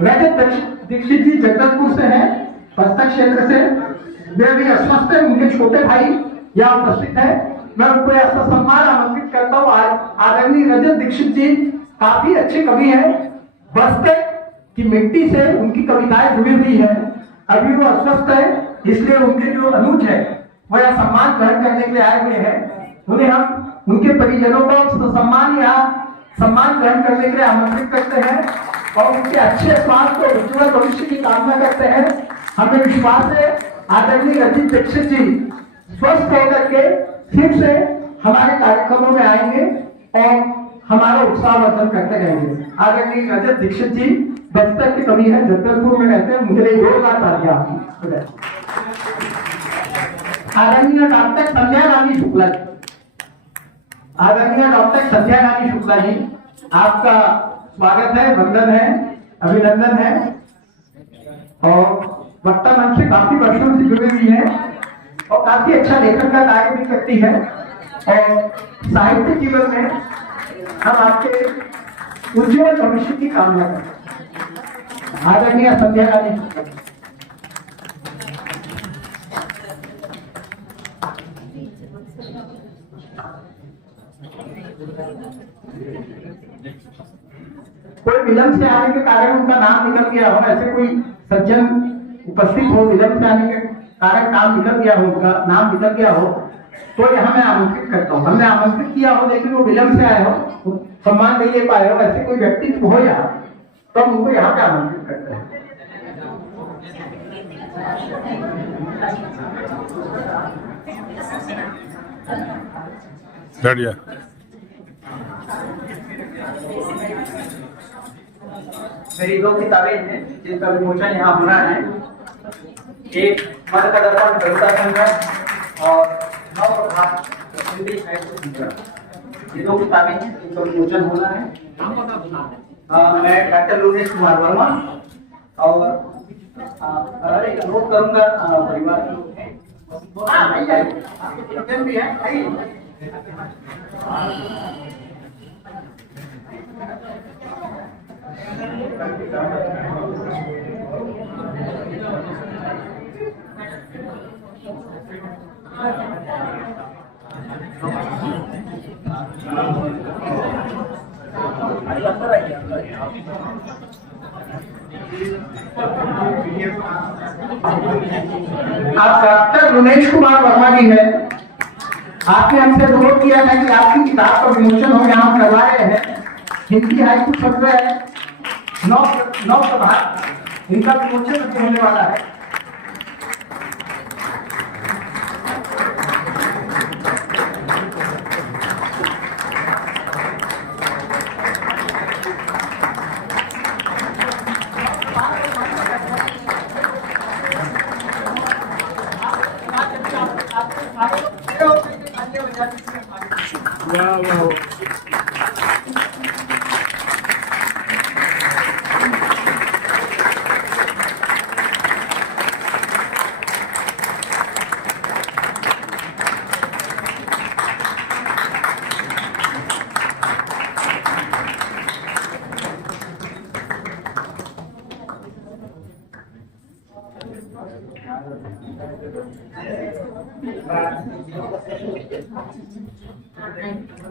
रजत दीक्षित जी जगदलपुर से है, बस्तर क्षेत्र से वे भी अस्वस्थ है, उनके छोटे भाई यहाँ उपस्थित है। मैं उनको ऐसा सम्मान आमंत्रित करता हूँ। आदरणीय रजत दीक्षित जी काफी अच्छे कवि हैं। बस्तर की मिट्टी से उनकी कविताएं जुड़ी हुई है। अभी वो अस्वस्थ है, इसलिए उनके जो अनुज है वो यह सम्मान ग्रहण करने के लिए आए हुए हैं। उन्हें हम उनके परिजनों को सम्मान या सम्मान ग्रहण करने के लिए आमंत्रित करते हैं और उनके अच्छे स्वास्थ्य और उज्ज्वल भविष्य की कामना करते हैं। हमें विश्वास है आदरणीय रजत दीक्षित जी स्वस्थ होकर के फिर से हमारे कार्यक्रमों में आएंगे और हमारा उत्साहवर्धन करते रहेंगे। आदरणीय रजत दीक्षित जी बस्तर के कवि है, जगदलपुर में रहते हैं। उनके लिए जोरदार तालियां। आदरणीय डॉक्टर संध्या रानी शुक्ला जी, आदरणीय डॉक्टर संध्या रानी शुक्ला जी, आपका स्वागत है, वंदन है, अभिनंदन है। और वक्ता मंच से काफी वर्षों से जुड़ी हुई है और काफी अच्छा लेखन का कार्य भी करती है और साहित्य जीवन में हम आपके उज्ज्वल भविष्य की कामना करते हैं। आदरणीय संध्या रानी कोई विलंब से आने के कारण उनका नाम निकल गया हो, ऐसे कोई सज्जन उपस्थित हो, विलंब से आने के कारण नाम निकल गया हो, उनका नाम निकल गया हो, तो यहाँ मैं आमंत्रित करता हूँ। हमने आमंत्रित किया हो लेकिन वो विलंब से आए हो, सम्मान नहीं ले पाए हो, ऐसे कोई व्यक्ति हो यहाँ, तो हम उनको यहाँ पे आमंत्रित करते हैं। मेरी दो किताबें हैं जिनका विमोचन यहाँ हो रहा है। एक मन का दर्पण कविता संग्रह और नव प्रभात हिंदी साहित्य संग्रह, ये दो किताबें हैं जिनका विमोचन होना है। मैं डॉक्टर लोकेश कुमार वर्मा और अनुरोध करूंगा परिवार भी है। आप डॉक्टर लोकेश कुमार वर्मा जी है। आपने हमसे अनुरोध किया था कि आपकी किताब का विमोचन हो, यहाँ हम करवा रहे हैं। हिंदी हाइकू संग्रह है, नौ प्रभात, इनका विमोचन होने वाला है।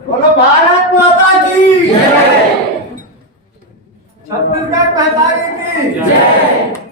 बोलो भारत माता की जय, छत्तीसगढ़ पहचाने की जय।